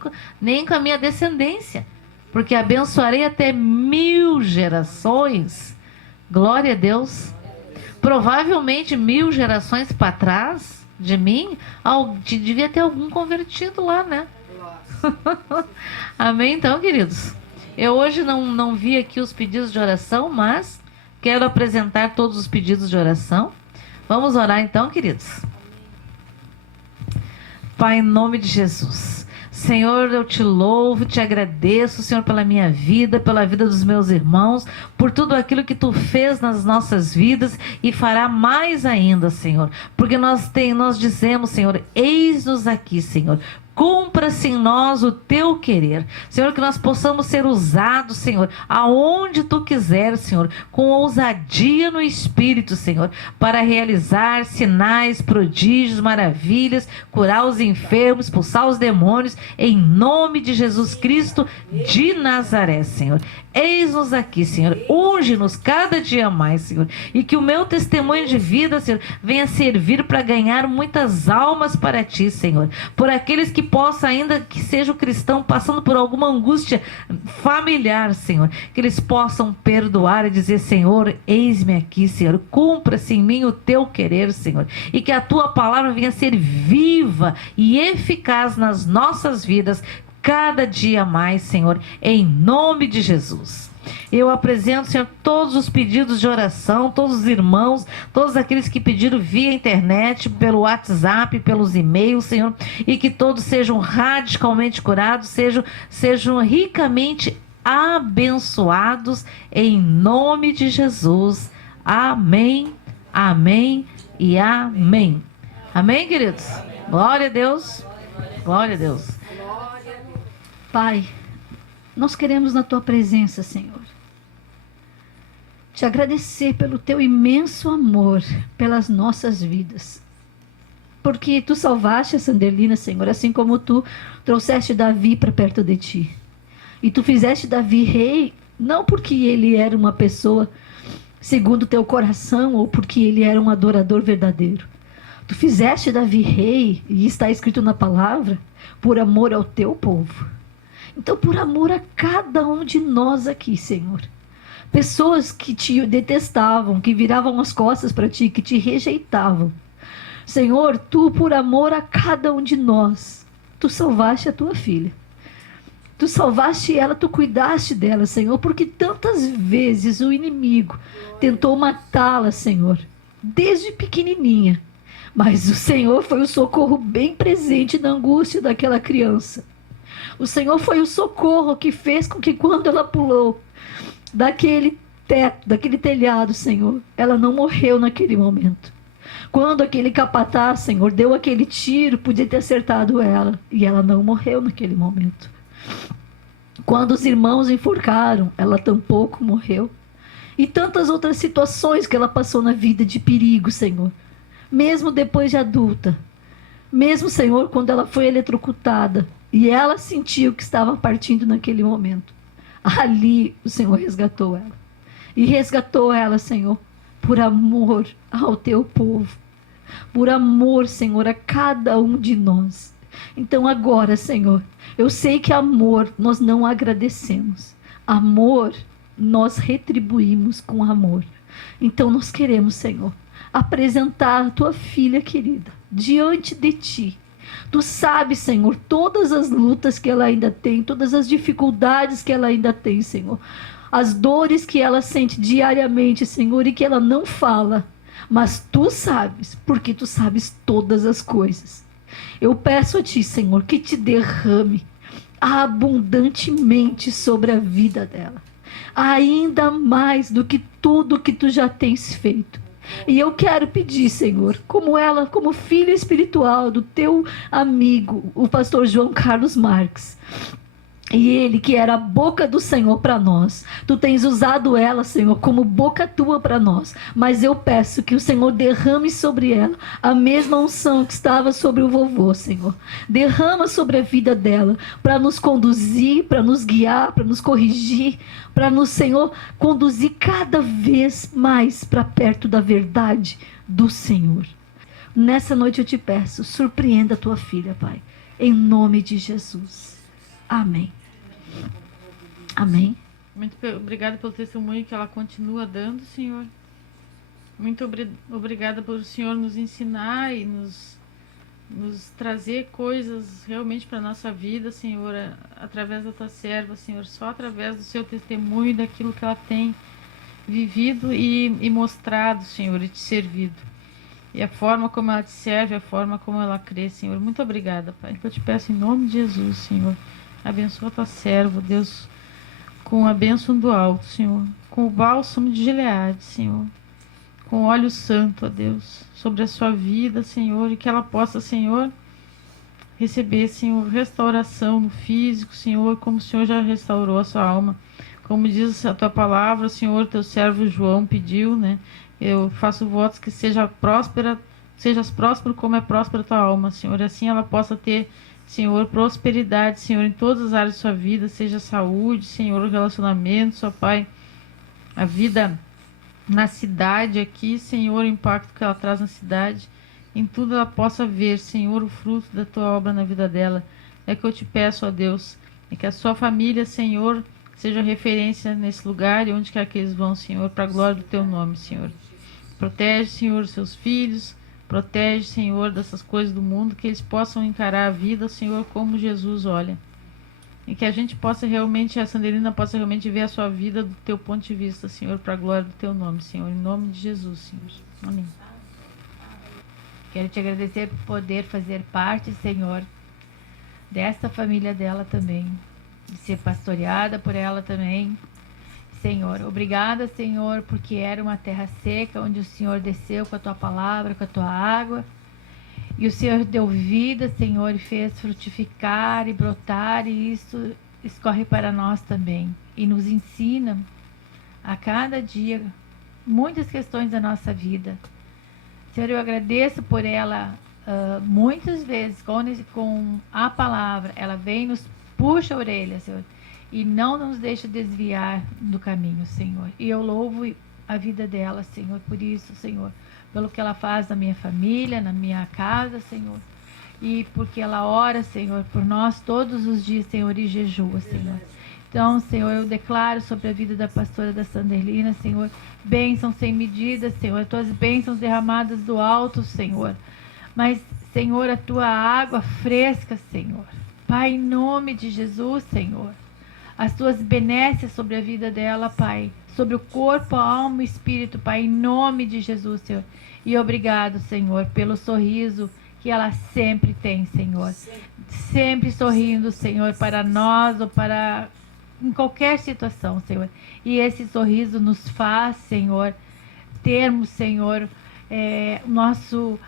com a minha descendência. Porque abençoarei até 1000 gerações. Glória a Deus. Provavelmente 1000 gerações para trás de mim, devia ter algum convertido lá, né? Amém, então, queridos? Eu hoje não vi aqui os pedidos de oração, mas quero apresentar todos os pedidos de oração. Vamos orar então, queridos? Pai, em nome de Jesus. Senhor, eu te louvo, te agradeço, Senhor, pela minha vida, pela vida dos meus irmãos, por tudo aquilo que Tu fez nas nossas vidas e fará mais ainda, Senhor. Porque nós dizemos, Senhor, eis-nos aqui, Senhor. Cumpra-se em nós o teu querer. Senhor, que nós possamos ser usados, Senhor, aonde tu quiser, Senhor, com ousadia no Espírito, Senhor, para realizar sinais, prodígios, maravilhas, curar os enfermos, expulsar os demônios, em nome de Jesus Cristo de Nazaré, Senhor. Eis-nos aqui, Senhor. Unge-nos cada dia mais, Senhor. E que o meu testemunho de vida, Senhor, venha servir para ganhar muitas almas para ti, Senhor. Por aqueles que possam, ainda que seja o cristão, passando por alguma angústia familiar, Senhor, que eles possam perdoar e dizer: Senhor, eis-me aqui, Senhor. Cumpra-se em mim o teu querer, Senhor. E que a tua palavra venha ser viva e eficaz nas nossas vidas, cada dia mais, Senhor, em nome de Jesus. Eu apresento, Senhor, todos os pedidos de oração, todos os irmãos, todos aqueles que pediram via internet, pelo WhatsApp, pelos e-mails, Senhor, e que todos sejam radicalmente curados, sejam ricamente abençoados, em nome de Jesus. Amém, amém e amém. Amém, queridos? Glória a Deus, glória a Deus. Pai, nós queremos na tua presença, Senhor, te agradecer pelo teu imenso amor pelas nossas vidas. Porque tu salvaste a Sandelina, Senhor, assim como tu trouxeste Davi para perto de ti. E tu fizeste Davi rei, não porque ele era uma pessoa segundo o teu coração ou porque ele era um adorador verdadeiro. Tu fizeste Davi rei, e está escrito na palavra, por amor ao teu povo. Então, por amor a cada um de nós aqui, Senhor, pessoas que te detestavam, que viravam as costas para ti, que te rejeitavam, Senhor, tu, por amor a cada um de nós, tu salvaste a tua filha. Tu salvaste ela, tu cuidaste dela, Senhor, porque tantas vezes o inimigo tentou matá-la, Senhor, desde pequenininha. Mas o Senhor foi o socorro bem presente na angústia daquela criança. O Senhor foi o socorro que fez com que quando ela pulou daquele teto, daquele telhado, Senhor, ela não morreu naquele momento. Quando aquele capataz, Senhor, deu aquele tiro, podia ter acertado ela, e ela não morreu naquele momento. Quando os irmãos enforcaram, ela tampouco morreu. E tantas outras situações que ela passou na vida de perigo, Senhor. Mesmo depois de adulta. Mesmo, Senhor, quando ela foi eletrocutada e ela sentiu que estava partindo naquele momento. Ali o Senhor resgatou ela. E resgatou ela, Senhor, por amor ao teu povo. Por amor, Senhor, a cada um de nós. Então agora, Senhor, eu sei que amor nós não agradecemos. Amor nós retribuímos com amor. Então nós queremos, Senhor, apresentar a tua filha querida diante de ti. Tu sabes, Senhor, todas as lutas que ela ainda tem, todas as dificuldades que ela ainda tem, Senhor. As dores que ela sente diariamente, Senhor, e que ela não fala. Mas tu sabes, porque tu sabes todas as coisas. Eu peço a ti, Senhor, que te derrame abundantemente sobre a vida dela. Ainda mais do que tudo que tu já tens feito. E eu quero pedir, Senhor, como ela, como filha espiritual do teu amigo, o pastor João Carlos Marques, e ele que era a boca do Senhor para nós, tu tens usado ela, Senhor, como boca tua para nós, mas eu peço que o Senhor derrame sobre ela a mesma unção que estava sobre o vovô, Senhor. Derrama sobre a vida dela, para nos conduzir, para nos guiar, para nos corrigir, para nos, Senhor, conduzir cada vez mais para perto da verdade do Senhor. Nessa noite eu te peço, surpreenda a tua filha, Pai, em nome de Jesus. Amém. Amém. Muito obrigada pelo testemunho que ela continua dando, Senhor. Muito obrigada por o Senhor nos ensinar e nos trazer coisas realmente para a nossa vida, Senhor, através da tua serva, Senhor, só através do seu testemunho e daquilo que ela tem vivido e mostrado, Senhor, e te servido. E a forma como ela te serve, a forma como ela crê, Senhor. Muito obrigada, Pai. Eu te peço em nome de Jesus, Senhor. Abençoa tua serva, Deus, com a bênção do alto, Senhor. Com o bálsamo de Gileade, Senhor. Com óleo santo, ó Deus, sobre a sua vida, Senhor. E que ela possa, Senhor, receber, Senhor, restauração no físico, Senhor, como o Senhor já restaurou a sua alma. Como diz a tua palavra, Senhor, teu servo João pediu, né? Eu faço votos que sejas próspero como é próspera a tua alma, Senhor. E assim ela possa ter, Senhor, prosperidade, Senhor, em todas as áreas de sua vida, seja saúde, Senhor, relacionamento, ó Pai, a vida na cidade aqui, Senhor, o impacto que ela traz na cidade, em tudo ela possa ver, Senhor, o fruto da tua obra na vida dela. É que eu te peço, ó Deus, é que a sua família, Senhor, seja referência nesse lugar e onde quer que eles vão, Senhor, para a glória do teu nome, Senhor. Protege, Senhor, os seus filhos, protege, Senhor, dessas coisas do mundo, que eles possam encarar a vida, Senhor, como Jesus olha. E que a gente possa realmente, a Sandelina possa realmente ver a sua vida do teu ponto de vista, Senhor, para a glória do teu nome, Senhor. Em nome de Jesus, Senhor. Amém. Quero te agradecer por poder fazer parte, Senhor, desta família dela também, de ser pastoreada por ela também. Senhor, obrigada, Senhor, porque era uma terra seca, onde o Senhor desceu com a tua palavra, com a tua água. E o Senhor deu vida, Senhor, e fez frutificar e brotar, e isso escorre para nós também. E nos ensina a cada dia muitas questões da nossa vida. Senhor, eu agradeço por ela muitas vezes, com a palavra, ela vem e nos puxa a orelha, Senhor, e não nos deixa desviar do caminho, Senhor. E eu louvo a vida dela, Senhor, por isso, Senhor, pelo que ela faz na minha família, na minha casa, Senhor, e porque ela ora, Senhor, por nós todos os dias, Senhor, e jejua, Senhor. Então, Senhor, eu declaro sobre a vida da pastora da Sandelina, Senhor, bênçãos sem medida, Senhor, tuas bênçãos derramadas do alto, Senhor. Mas, Senhor, a tua água fresca, Senhor. Pai, em nome de Jesus, Senhor, as tuas benesses sobre a vida dela, Pai, sobre o corpo, a alma e o espírito, Pai, em nome de Jesus, Senhor. E obrigado, Senhor, pelo sorriso que ela sempre tem, Senhor. Sempre sorrindo, Senhor, para nós ou para em qualquer situação, Senhor. E esse sorriso nos faz, Senhor, termos, Senhor,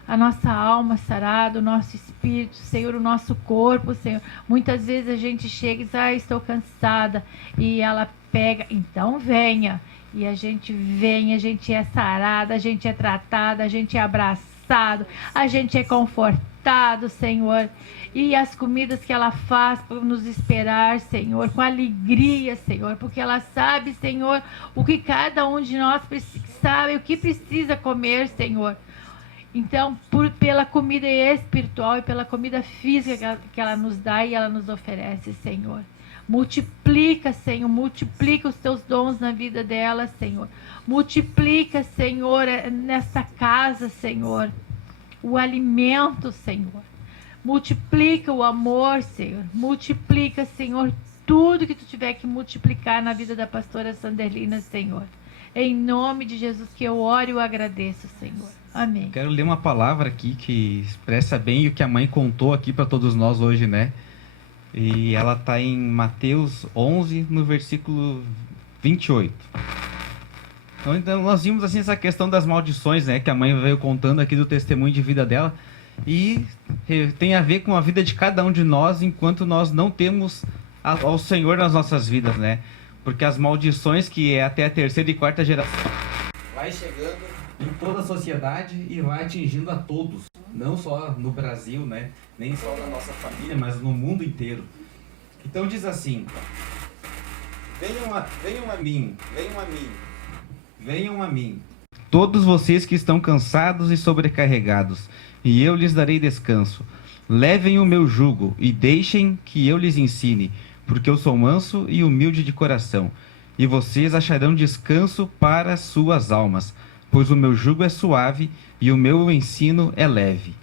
a nossa alma sarada, o nosso espírito, Senhor, o nosso corpo, Senhor. Muitas vezes a gente chega e diz, estou cansada, e ela pega, então venha, e a gente vem, a gente é sarada, a gente é tratada, a gente é abraçado, a gente é confortado, Senhor. E as comidas que ela faz para nos esperar, Senhor, com alegria, Senhor, porque ela sabe, Senhor, o que cada um de nós sabe, o que precisa comer, Senhor. Então, pela comida espiritual e pela comida física que ela nos dá e ela nos oferece, Senhor. Multiplica, Senhor, multiplica os teus dons na vida dela, Senhor. Multiplica, Senhor, nessa casa, Senhor, o alimento, Senhor. Multiplica o amor, Senhor. Multiplica, Senhor, tudo que tu tiver que multiplicar na vida da pastora Sandelina, Senhor. Em nome de Jesus que eu oro e eu agradeço, Senhor. Amém. Quero ler uma palavra aqui que expressa bem o que a mãe contou aqui para todos nós hoje, né? E ela está em Mateus 11, no versículo 28. Então nós vimos assim essa questão das maldições, né? Que a mãe veio contando aqui do testemunho de vida dela. E tem a ver com a vida de cada um de nós enquanto nós não temos ao Senhor nas nossas vidas, né? Porque as maldições que é até a terceira e quarta geração vai chegando em toda a sociedade e vai atingindo a todos, não só no Brasil, né? Nem só na nossa família, mas no mundo inteiro. Então diz assim: venham a mim, venham a mim, todos vocês que estão cansados e sobrecarregados, e eu lhes darei descanso. Levem o meu jugo e deixem que eu lhes ensine, porque eu sou manso e humilde de coração, e vocês acharão descanso para suas almas, pois o meu jugo é suave e o meu ensino é leve.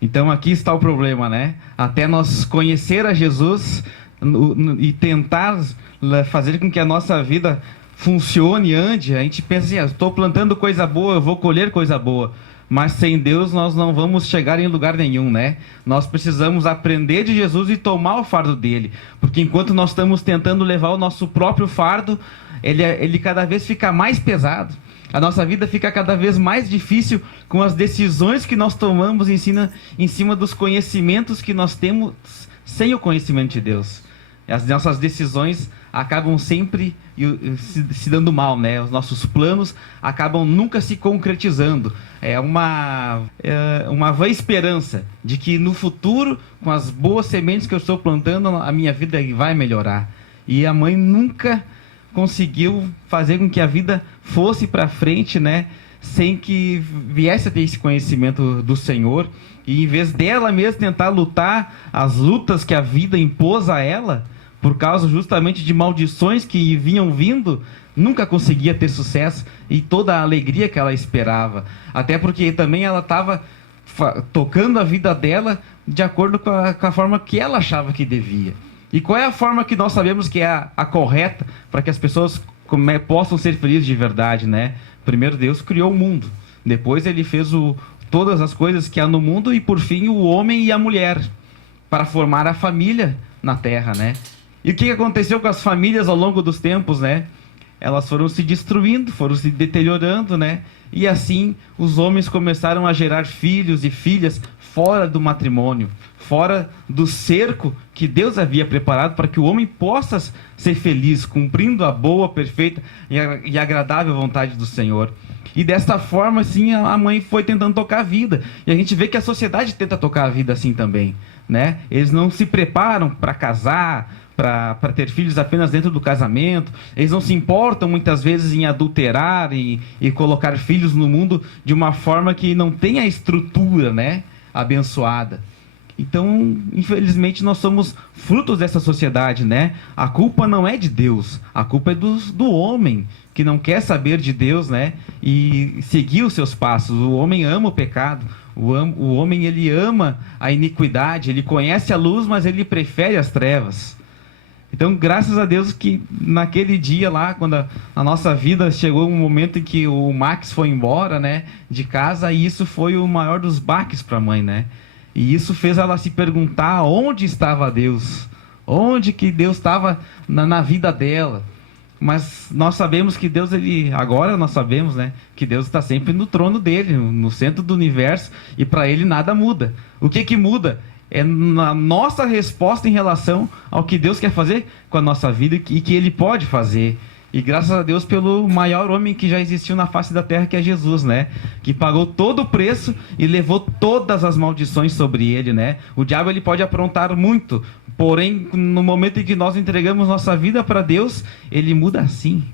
Então aqui está o problema, né? Até nós conhecer a Jesus e tentar fazer com que a nossa vida funcione, ande, a gente pensa assim, estou plantando coisa boa, eu vou colher coisa boa. Mas sem Deus nós não vamos chegar em lugar nenhum, né? Nós precisamos aprender de Jesus e tomar o fardo dele. Porque enquanto nós estamos tentando levar o nosso próprio fardo, ele cada vez fica mais pesado. A nossa vida fica cada vez mais difícil com as decisões que nós tomamos em cima dos conhecimentos que nós temos sem o conhecimento de Deus. As nossas decisões acabam sempre se dando mal, né? Os nossos planos acabam nunca se concretizando. É uma vã esperança de que no futuro, com as boas sementes que eu estou plantando, a minha vida vai melhorar. E a mãe nunca conseguiu fazer com que a vida fosse para frente, né? Sem que viesse a ter esse conhecimento do Senhor. E em vez dela mesma tentar lutar as lutas que a vida impôs a ela, por causa justamente de maldições que vinham vindo, nunca conseguia ter sucesso e toda a alegria que ela esperava. Até porque também ela estava tocando a vida dela de acordo com a forma que ela achava que devia. E qual é a forma que nós sabemos que é a correta para que as pessoas possam ser felizes de verdade, né? Primeiro Deus criou o mundo. Depois ele fez todas as coisas que há no mundo e por fim o homem e a mulher para formar a família na terra, né? E o que aconteceu com as famílias ao longo dos tempos, né? Elas foram se destruindo, foram se deteriorando, né? E assim os homens começaram a gerar filhos e filhas fora do matrimônio, fora do cerco que Deus havia preparado para que o homem possa ser feliz, cumprindo a boa, perfeita e agradável vontade do Senhor. E desta forma, assim, a mãe foi tentando tocar a vida. E a gente vê que a sociedade tenta tocar a vida assim também, né? Eles não se preparam para casar, para ter filhos apenas dentro do casamento. Eles não se importam muitas vezes em adulterar e colocar filhos no mundo de uma forma que não tem a estrutura, né, abençoada. Então, infelizmente, nós somos frutos dessa sociedade, né? A culpa não é de Deus, a culpa é do homem, que não quer saber de Deus, né? E seguir os seus passos. O homem ama o pecado, o homem ele ama a iniquidade, ele conhece a luz, mas ele prefere as trevas. Então, graças a Deus que naquele dia lá, quando a nossa vida chegou um momento em que o Max foi embora, né, de casa, e isso foi o maior dos baques para a mãe, né? E isso fez ela se perguntar onde estava Deus, onde que Deus estava na vida dela. Mas nós sabemos que Deus, agora nós sabemos, né, que Deus está sempre no trono dele, no centro do universo, e para ele nada muda. O que muda? É na nossa resposta em relação ao que Deus quer fazer com a nossa vida e que Ele pode fazer. E graças a Deus pelo maior homem que já existiu na face da terra, que é Jesus, né? Que pagou todo o preço e levou todas as maldições sobre Ele, né? O diabo ele pode aprontar muito, porém no momento em que nós entregamos nossa vida para Deus, Ele muda assim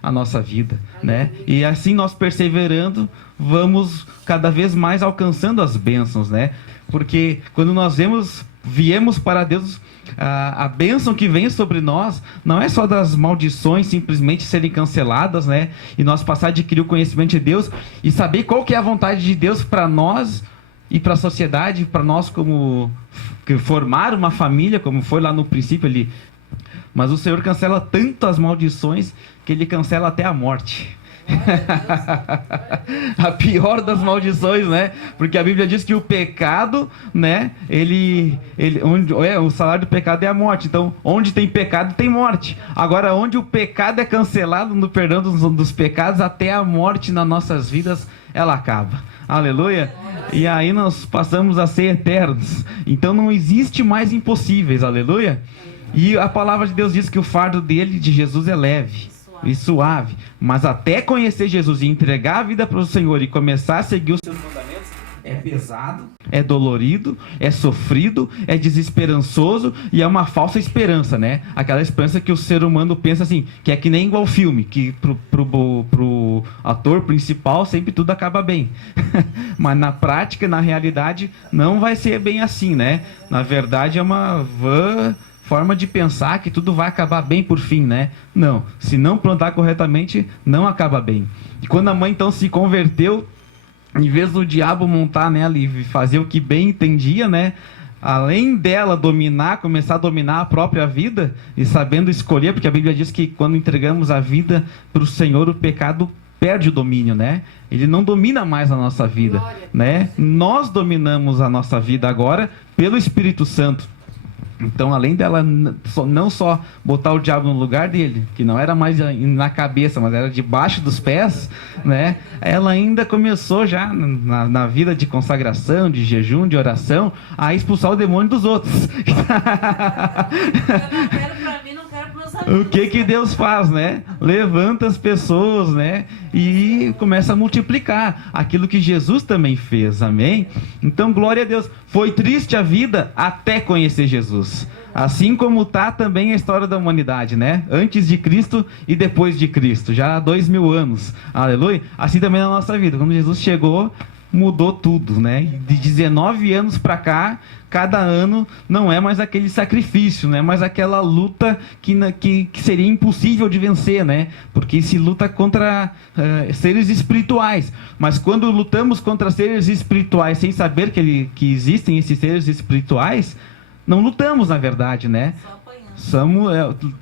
a nossa vida, né? E assim nós perseverando, vamos cada vez mais alcançando as bênçãos, né? Porque quando nós viemos para Deus, a bênção que vem sobre nós não é só das maldições simplesmente serem canceladas, né? E nós passar a adquirir o conhecimento de Deus e saber qual que é a vontade de Deus para nós e para a sociedade, para nós como formar uma família, como foi lá no princípio ali. Mas o Senhor cancela tanto as maldições que Ele cancela até a morte. A pior das maldições, né? Porque a Bíblia diz que o pecado, né? O salário do pecado é a morte. Então, onde tem pecado, tem morte. Agora, onde o pecado é cancelado no perdão dos pecados, até a morte nas nossas vidas, ela acaba. Aleluia! E aí nós passamos a ser eternos. Então, não existe mais impossíveis. Aleluia! E a palavra de Deus diz que o fardo de Jesus, é leve e suave, mas até conhecer Jesus e entregar a vida para o Senhor e começar a seguir os seus mandamentos, é pesado, é dolorido, é sofrido, é desesperançoso e é uma falsa esperança, né? Aquela esperança que o ser humano pensa assim, que é que nem igual filme, que pro ator principal sempre tudo acaba bem. Mas na prática, na realidade, não vai ser bem assim, né? Na verdade, é uma forma de pensar que tudo vai acabar bem por fim, né? Não, se não plantar corretamente, não acaba bem. E quando a mãe então se converteu, em vez do diabo montar nela e fazer o que bem entendia, né? Além dela começar a dominar a própria vida e sabendo escolher, porque a Bíblia diz que quando entregamos a vida para o Senhor, o pecado perde o domínio, né? Ele não domina mais a nossa vida, né? Nós dominamos a nossa vida agora pelo Espírito Santo. Então, além dela não só botar o diabo no lugar dele, que não era mais na cabeça, mas era debaixo dos pés, né? Ela ainda começou já na vida de consagração, de jejum, de oração, a expulsar o demônio dos outros. Eu não quero pra mim, não quero pros meus amigos. O que Deus faz, né? Levanta as pessoas, né? E começa a multiplicar aquilo que Jesus também fez, amém? Então, glória a Deus. Foi triste a vida até conhecer Jesus. Assim como está também a história da humanidade, né? Antes de Cristo e depois de Cristo, já há 2000 anos. Aleluia. Assim também na nossa vida. Quando Jesus chegou, mudou tudo, né? De 19 anos para cá, cada ano não é mais aquele sacrifício, não é mais aquela luta que seria impossível de vencer, né? Porque se luta contra seres espirituais. Mas quando lutamos contra seres espirituais sem saber que existem esses seres espirituais, não lutamos, na verdade, né?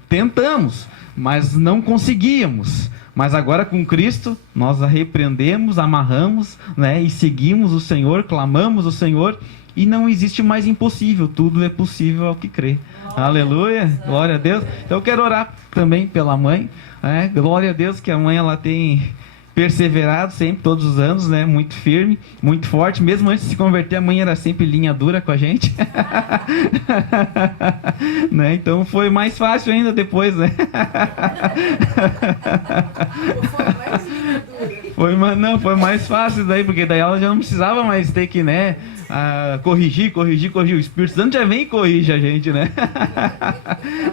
Tentamos, mas não conseguíamos. Mas agora com Cristo, nós a repreendemos, amarramos, né? E seguimos o Senhor, clamamos o Senhor, e não existe mais impossível, tudo é possível ao que crê. Aleluia, glória a Deus. Então eu quero orar também pela mãe, né? Glória a Deus que a mãe ela tem perseverado sempre, todos os anos, né? Muito firme, muito forte. Mesmo antes de se converter, a mãe era sempre linha dura com a gente. Né? Então foi mais fácil ainda depois, né? Foi mais fácil daí, porque daí ela já não precisava mais ter que, né? Corrigir. O Espírito Santo já vem e corrige a gente, né?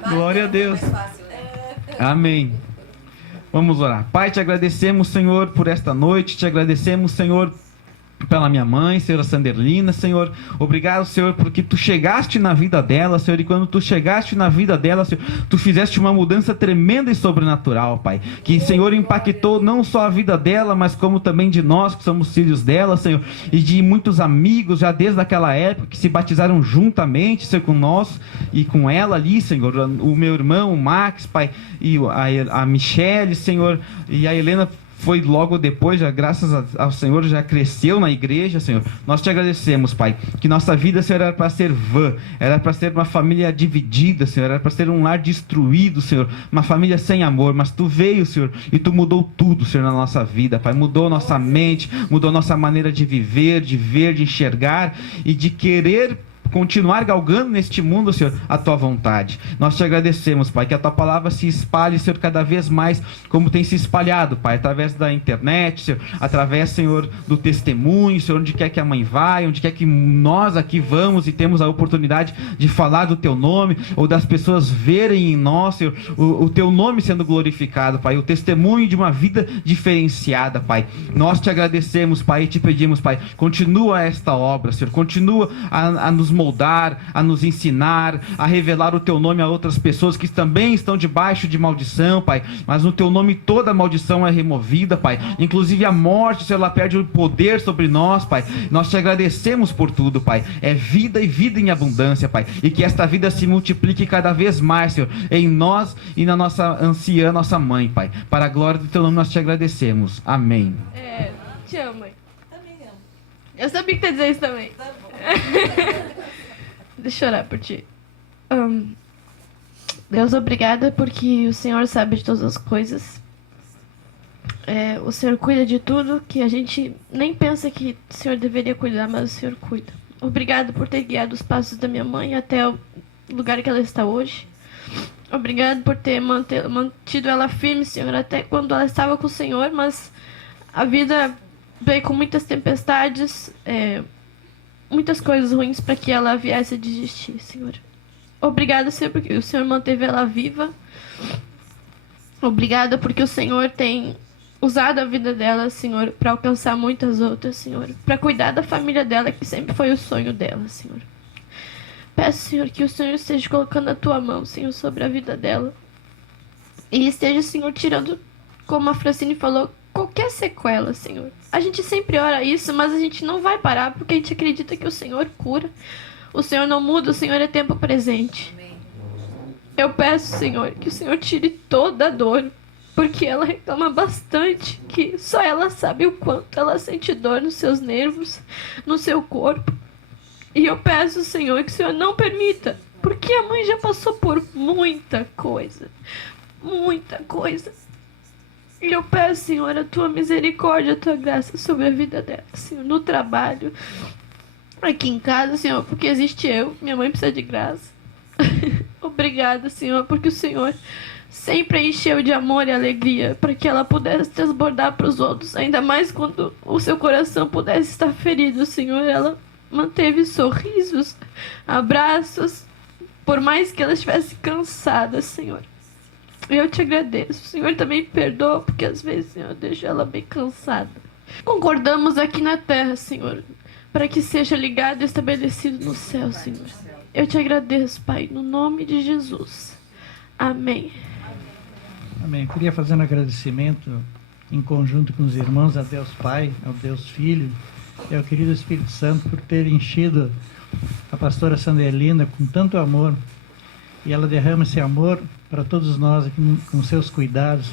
Glória a Deus. Amém. Vamos orar. Pai, te agradecemos, Senhor, por esta noite. Te agradecemos, Senhor, pela minha mãe, Senhora Sanderlina, Senhor. Obrigado, Senhor, porque tu chegaste na vida dela, Senhor, e quando tu chegaste na vida dela, Senhor, tu fizeste uma mudança tremenda e sobrenatural, Pai, que, Senhor, impactou não só a vida dela, mas como também de nós, que somos filhos dela, Senhor, e de muitos amigos, já desde aquela época, que se batizaram juntamente, Senhor, com nós e com ela ali, Senhor, o meu irmão, o Max, Pai, e a Michele, Senhor, e a Helena foi logo depois, já, graças ao Senhor, já cresceu na igreja, Senhor. Nós te agradecemos, Pai, que nossa vida, Senhor, era para ser vã, era para ser uma família dividida, Senhor, era para ser um lar destruído, Senhor, uma família sem amor, mas tu veio, Senhor, e tu mudou tudo, Senhor, na nossa vida, Pai, mudou nossa mente, mudou nossa maneira de viver, de ver, de enxergar e de querer continuar galgando neste mundo, Senhor, a tua vontade. Nós te agradecemos, Pai, que a tua palavra se espalhe, Senhor, cada vez mais como tem se espalhado, Pai, através da internet, Senhor, através, Senhor, do testemunho, Senhor, onde quer que a mãe vai, onde quer que nós aqui vamos e temos a oportunidade de falar do teu nome, ou das pessoas verem em nós, Senhor, o teu nome sendo glorificado, Pai, o testemunho de uma vida diferenciada, Pai. Nós te agradecemos, Pai, e te pedimos, Pai, continua esta obra, Senhor, continua a nos moldar, a nos ensinar, a revelar o teu nome a outras pessoas que também estão debaixo de maldição, Pai, mas no teu nome toda maldição é removida, Pai, inclusive a morte, Senhor, ela perde o poder sobre nós, Pai. Nós te agradecemos por tudo, Pai, é vida e vida em abundância, Pai, e que esta vida se multiplique cada vez mais, Senhor, em nós e na nossa anciã, nossa mãe, Pai, para a glória do teu nome nós te agradecemos, amém. Te amo, mãe. Também amo. Eu sabia que tu ia dizer isso também. Tá bom. Deixa eu orar por ti. Deus, obrigada porque o Senhor sabe de todas as coisas. O Senhor cuida de tudo que a gente nem pensa que o Senhor deveria cuidar, mas o Senhor cuida. Obrigado por ter guiado os passos da minha mãe até o lugar que ela está hoje. Obrigado por ter mantido ela firme, Senhor, até quando ela estava com o Senhor, mas a vida veio com muitas tempestades, muitas coisas ruins para que ela viesse a desistir, Senhor. Obrigada, Senhor, porque o Senhor manteve ela viva. Obrigada porque o Senhor tem usado a vida dela, Senhor, para alcançar muitas outras, Senhor, para cuidar da família dela, que sempre foi o sonho dela, Senhor. Peço, Senhor, que o Senhor esteja colocando a tua mão, Senhor, sobre a vida dela. E esteja, Senhor, tirando, como a Francine falou, qualquer sequela, Senhor. A gente sempre ora isso, mas a gente não vai parar, porque a gente acredita que o Senhor cura. O Senhor não muda, o Senhor é tempo presente. Eu peço, Senhor, que o Senhor tire toda a dor, porque ela reclama bastante, que só ela sabe o quanto ela sente dor nos seus nervos, no seu corpo. E eu peço, Senhor, que o Senhor não permita Porque a mãe já passou por muita coisa. Muita coisa. E eu peço, Senhor, a tua misericórdia, a tua graça sobre a vida dela, Senhor, no trabalho, aqui em casa, Senhor, porque existe eu, minha mãe precisa de graça. Obrigada, Senhor, porque o Senhor sempre a encheu de amor e alegria para que ela pudesse transbordar para os outros, ainda mais quando o seu coração pudesse estar ferido, Senhor. Ela manteve sorrisos, abraços, por mais que ela estivesse cansada, Senhor. Eu te agradeço. O Senhor também perdoa, porque às vezes, Senhor, deixa ela bem cansada. Concordamos aqui na terra, Senhor, para que seja ligado e estabelecido no céu, Senhor. Eu te agradeço, Pai, no nome de Jesus. Amém. Amém. Eu queria fazer um agradecimento em conjunto com os irmãos a Deus Pai, ao Deus Filho e ao querido Espírito Santo por ter enchido a pastora Sanderlina com tanto amor. E ela derrama esse amor para todos nós aqui com seus cuidados.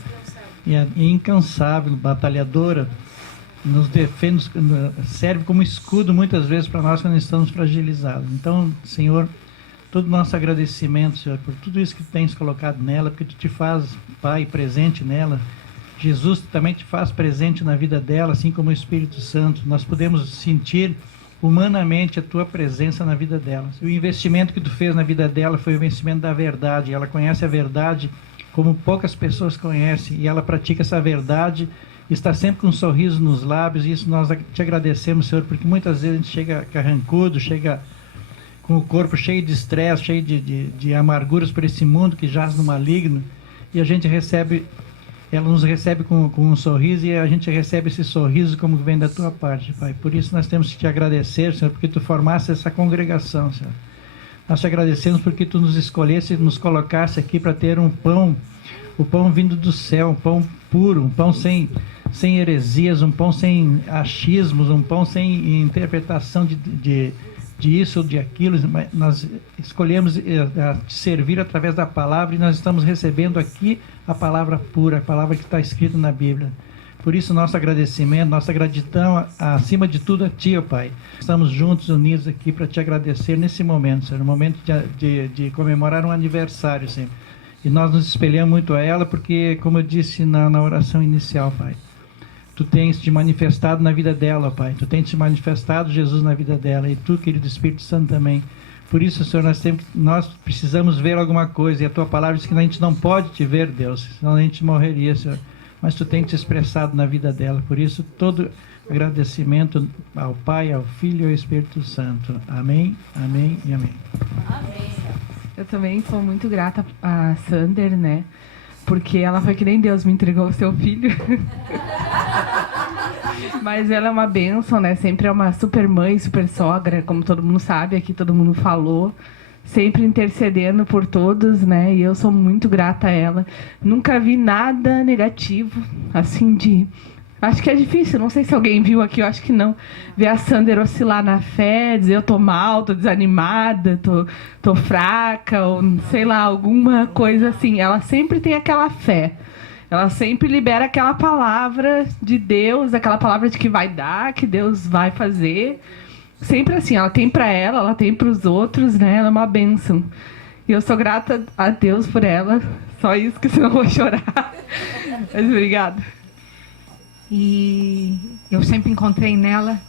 E é incansável, batalhadora, nos defende, serve como escudo muitas vezes para nós quando estamos fragilizados. Então, Senhor, todo o nosso agradecimento, Senhor, por tudo isso que tens colocado nela, porque tu te faz, Pai, presente nela. Jesus também te faz presente na vida dela, assim como o Espírito Santo. Nós podemos sentir humanamente a tua presença na vida dela. O investimento que tu fez na vida dela foi o investimento da verdade. Ela conhece a verdade como poucas pessoas conhecem, e ela pratica essa verdade, está sempre com um sorriso nos lábios, e isso nós te agradecemos, Senhor, porque muitas vezes a gente chega carrancudo, chega com o corpo cheio de estresse, cheio de amarguras por esse mundo que jaz no maligno, e a gente recebe, ela nos recebe com um sorriso, e a gente recebe esse sorriso como vem da tua parte, Pai. Por isso nós temos que te agradecer, Senhor, porque tu formaste essa congregação, Senhor. Nós te agradecemos porque tu nos escolheste e nos colocaste aqui para ter um pão, o pão vindo do céu, um pão puro, um pão sem heresias, um pão sem achismos, um pão sem interpretação de isso ou de aquilo. Nós escolhemos te servir através da palavra, e nós estamos recebendo aqui a palavra pura, a palavra que está escrita na Bíblia. Por isso, nosso agradecimento, nossa gratidão, acima de tudo, a Ti, ó Pai. Estamos juntos, unidos aqui para Te agradecer nesse momento, Senhor, no momento de comemorar um aniversário, Senhor. E nós nos espelhamos muito a ela, porque, como eu disse na oração inicial, Pai, Tu tens te manifestado na vida dela, ó Pai. Tu tens te manifestado, Jesus, na vida dela. E Tu, querido Espírito Santo, também. Por isso, Senhor, nós precisamos ver alguma coisa. E a Tua palavra diz que a gente não pode Te ver, Deus, senão a gente morreria, Senhor. Mas Tu tens te expressado na vida dela. Por isso, todo agradecimento ao Pai, ao Filho e ao Espírito Santo. Amém, amém e amém. Amém. Eu também sou muito grata a Sander, né? Porque ela foi que nem Deus me entregou o seu filho. Mas ela é uma bênção, né? Sempre é uma super mãe, super sogra, como todo mundo sabe, aqui todo mundo falou. Sempre intercedendo por todos, né? E eu sou muito grata a ela. Nunca vi nada negativo, assim, de... Acho que é difícil, não sei se alguém viu aqui, eu acho que não. Ver a Sander oscilar na fé, dizer eu tô mal, tô desanimada, tô fraca, ou sei lá, alguma coisa assim. Ela sempre tem aquela fé. Ela sempre libera aquela palavra de Deus, aquela palavra de que vai dar, que Deus vai fazer. Sempre assim, ela tem para ela tem para os outros, né? Ela é uma bênção. E eu sou grata a Deus por ela. Só isso, que senão eu vou chorar. Mas obrigada. E eu sempre encontrei nela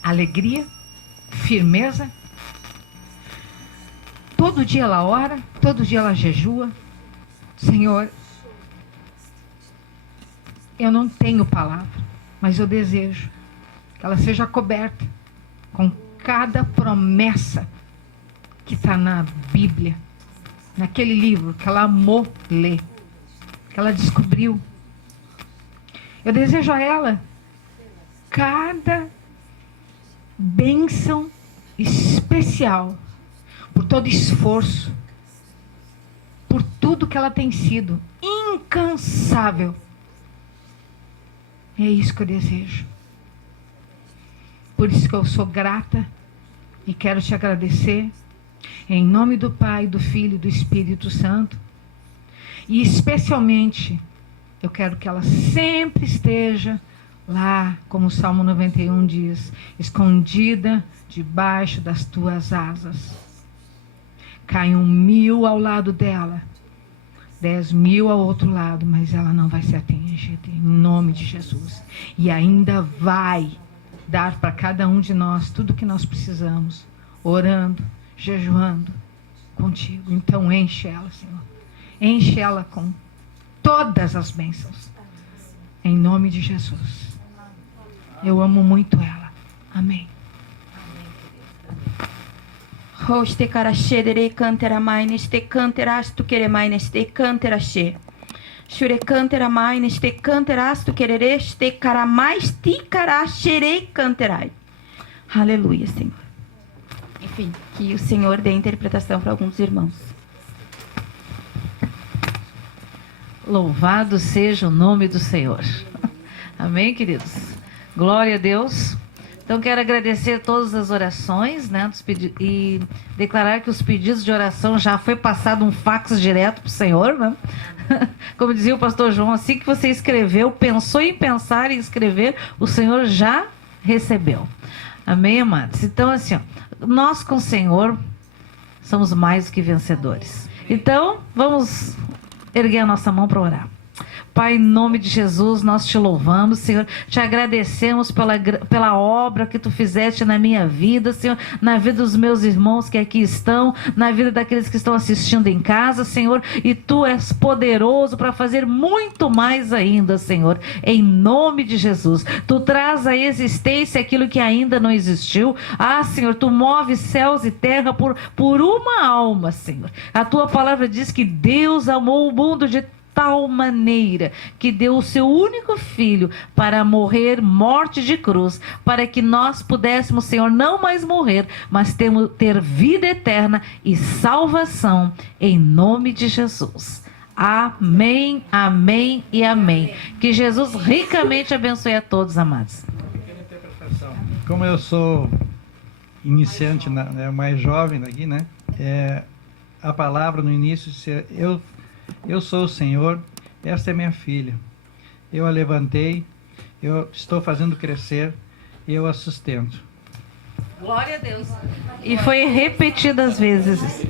alegria, firmeza. Todo dia ela ora, todo dia ela jejua. Senhor, eu não tenho palavra, mas eu desejo que ela seja coberta com cada promessa que está na Bíblia, naquele livro que ela amou ler, que ela descobriu. Eu desejo a ela cada bênção especial, por todo esforço, por tudo que ela tem sido incansável. É isso que eu desejo. Por isso que eu sou grata e quero te agradecer, em nome do Pai, do Filho e do Espírito Santo. E especialmente, eu quero que ela sempre esteja lá, como o Salmo 91 diz, escondida debaixo das tuas asas. Caiam 1000 ao lado dela, 10.000 ao outro lado, mas ela não vai ser atingida, em nome de Jesus. E ainda vai dar para cada um de nós tudo que nós precisamos, orando, jejuando contigo. Então enche ela, Senhor. Enche ela com todas as bênçãos, em nome de Jesus. Eu amo muito ela. Amém. Roste carachedere cantera mai neste canteras tu queremai neste cantera che. Shure cantera mai neste canteras tu quereres te caramais ti carachere canterai. Aleluia, Senhor. Enfim, que o Senhor dê interpretação para alguns irmãos. Louvado seja o nome do Senhor. Amém, queridos? Glória a Deus. Então, quero agradecer todas as orações, né, e declarar que os pedidos de oração já foi passado um fax direto para o Senhor, né? Como dizia o pastor João, assim que você escreveu, pensou em pensar em escrever, o Senhor já recebeu. Amém, amados? Então, assim, ó, nós com o Senhor somos mais do que vencedores. Então, vamos erguer a nossa mão para orar. Pai, em nome de Jesus, nós te louvamos, Senhor, te agradecemos pela obra que tu fizeste na minha vida, Senhor, na vida dos meus irmãos que aqui estão, na vida daqueles que estão assistindo em casa, Senhor, e tu és poderoso para fazer muito mais ainda, Senhor, em nome de Jesus. Tu traz à existência aquilo que ainda não existiu. Ah, Senhor, tu moves céus e terra por uma alma, Senhor. A tua palavra diz que Deus amou o mundo de tal maneira que deu o seu único filho para morrer morte de cruz, para que nós pudéssemos, Senhor, não mais morrer, mas ter vida eterna e salvação em nome de Jesus. Amém, amém e amém. Que Jesus ricamente abençoe a todos, amados. Como eu sou iniciante, mais jovem aqui, né? A palavra no início, eu sou o Senhor, esta é minha filha. Eu a levantei, eu estou fazendo crescer e eu a sustento. Glória a Deus. E foi repetidas vezes.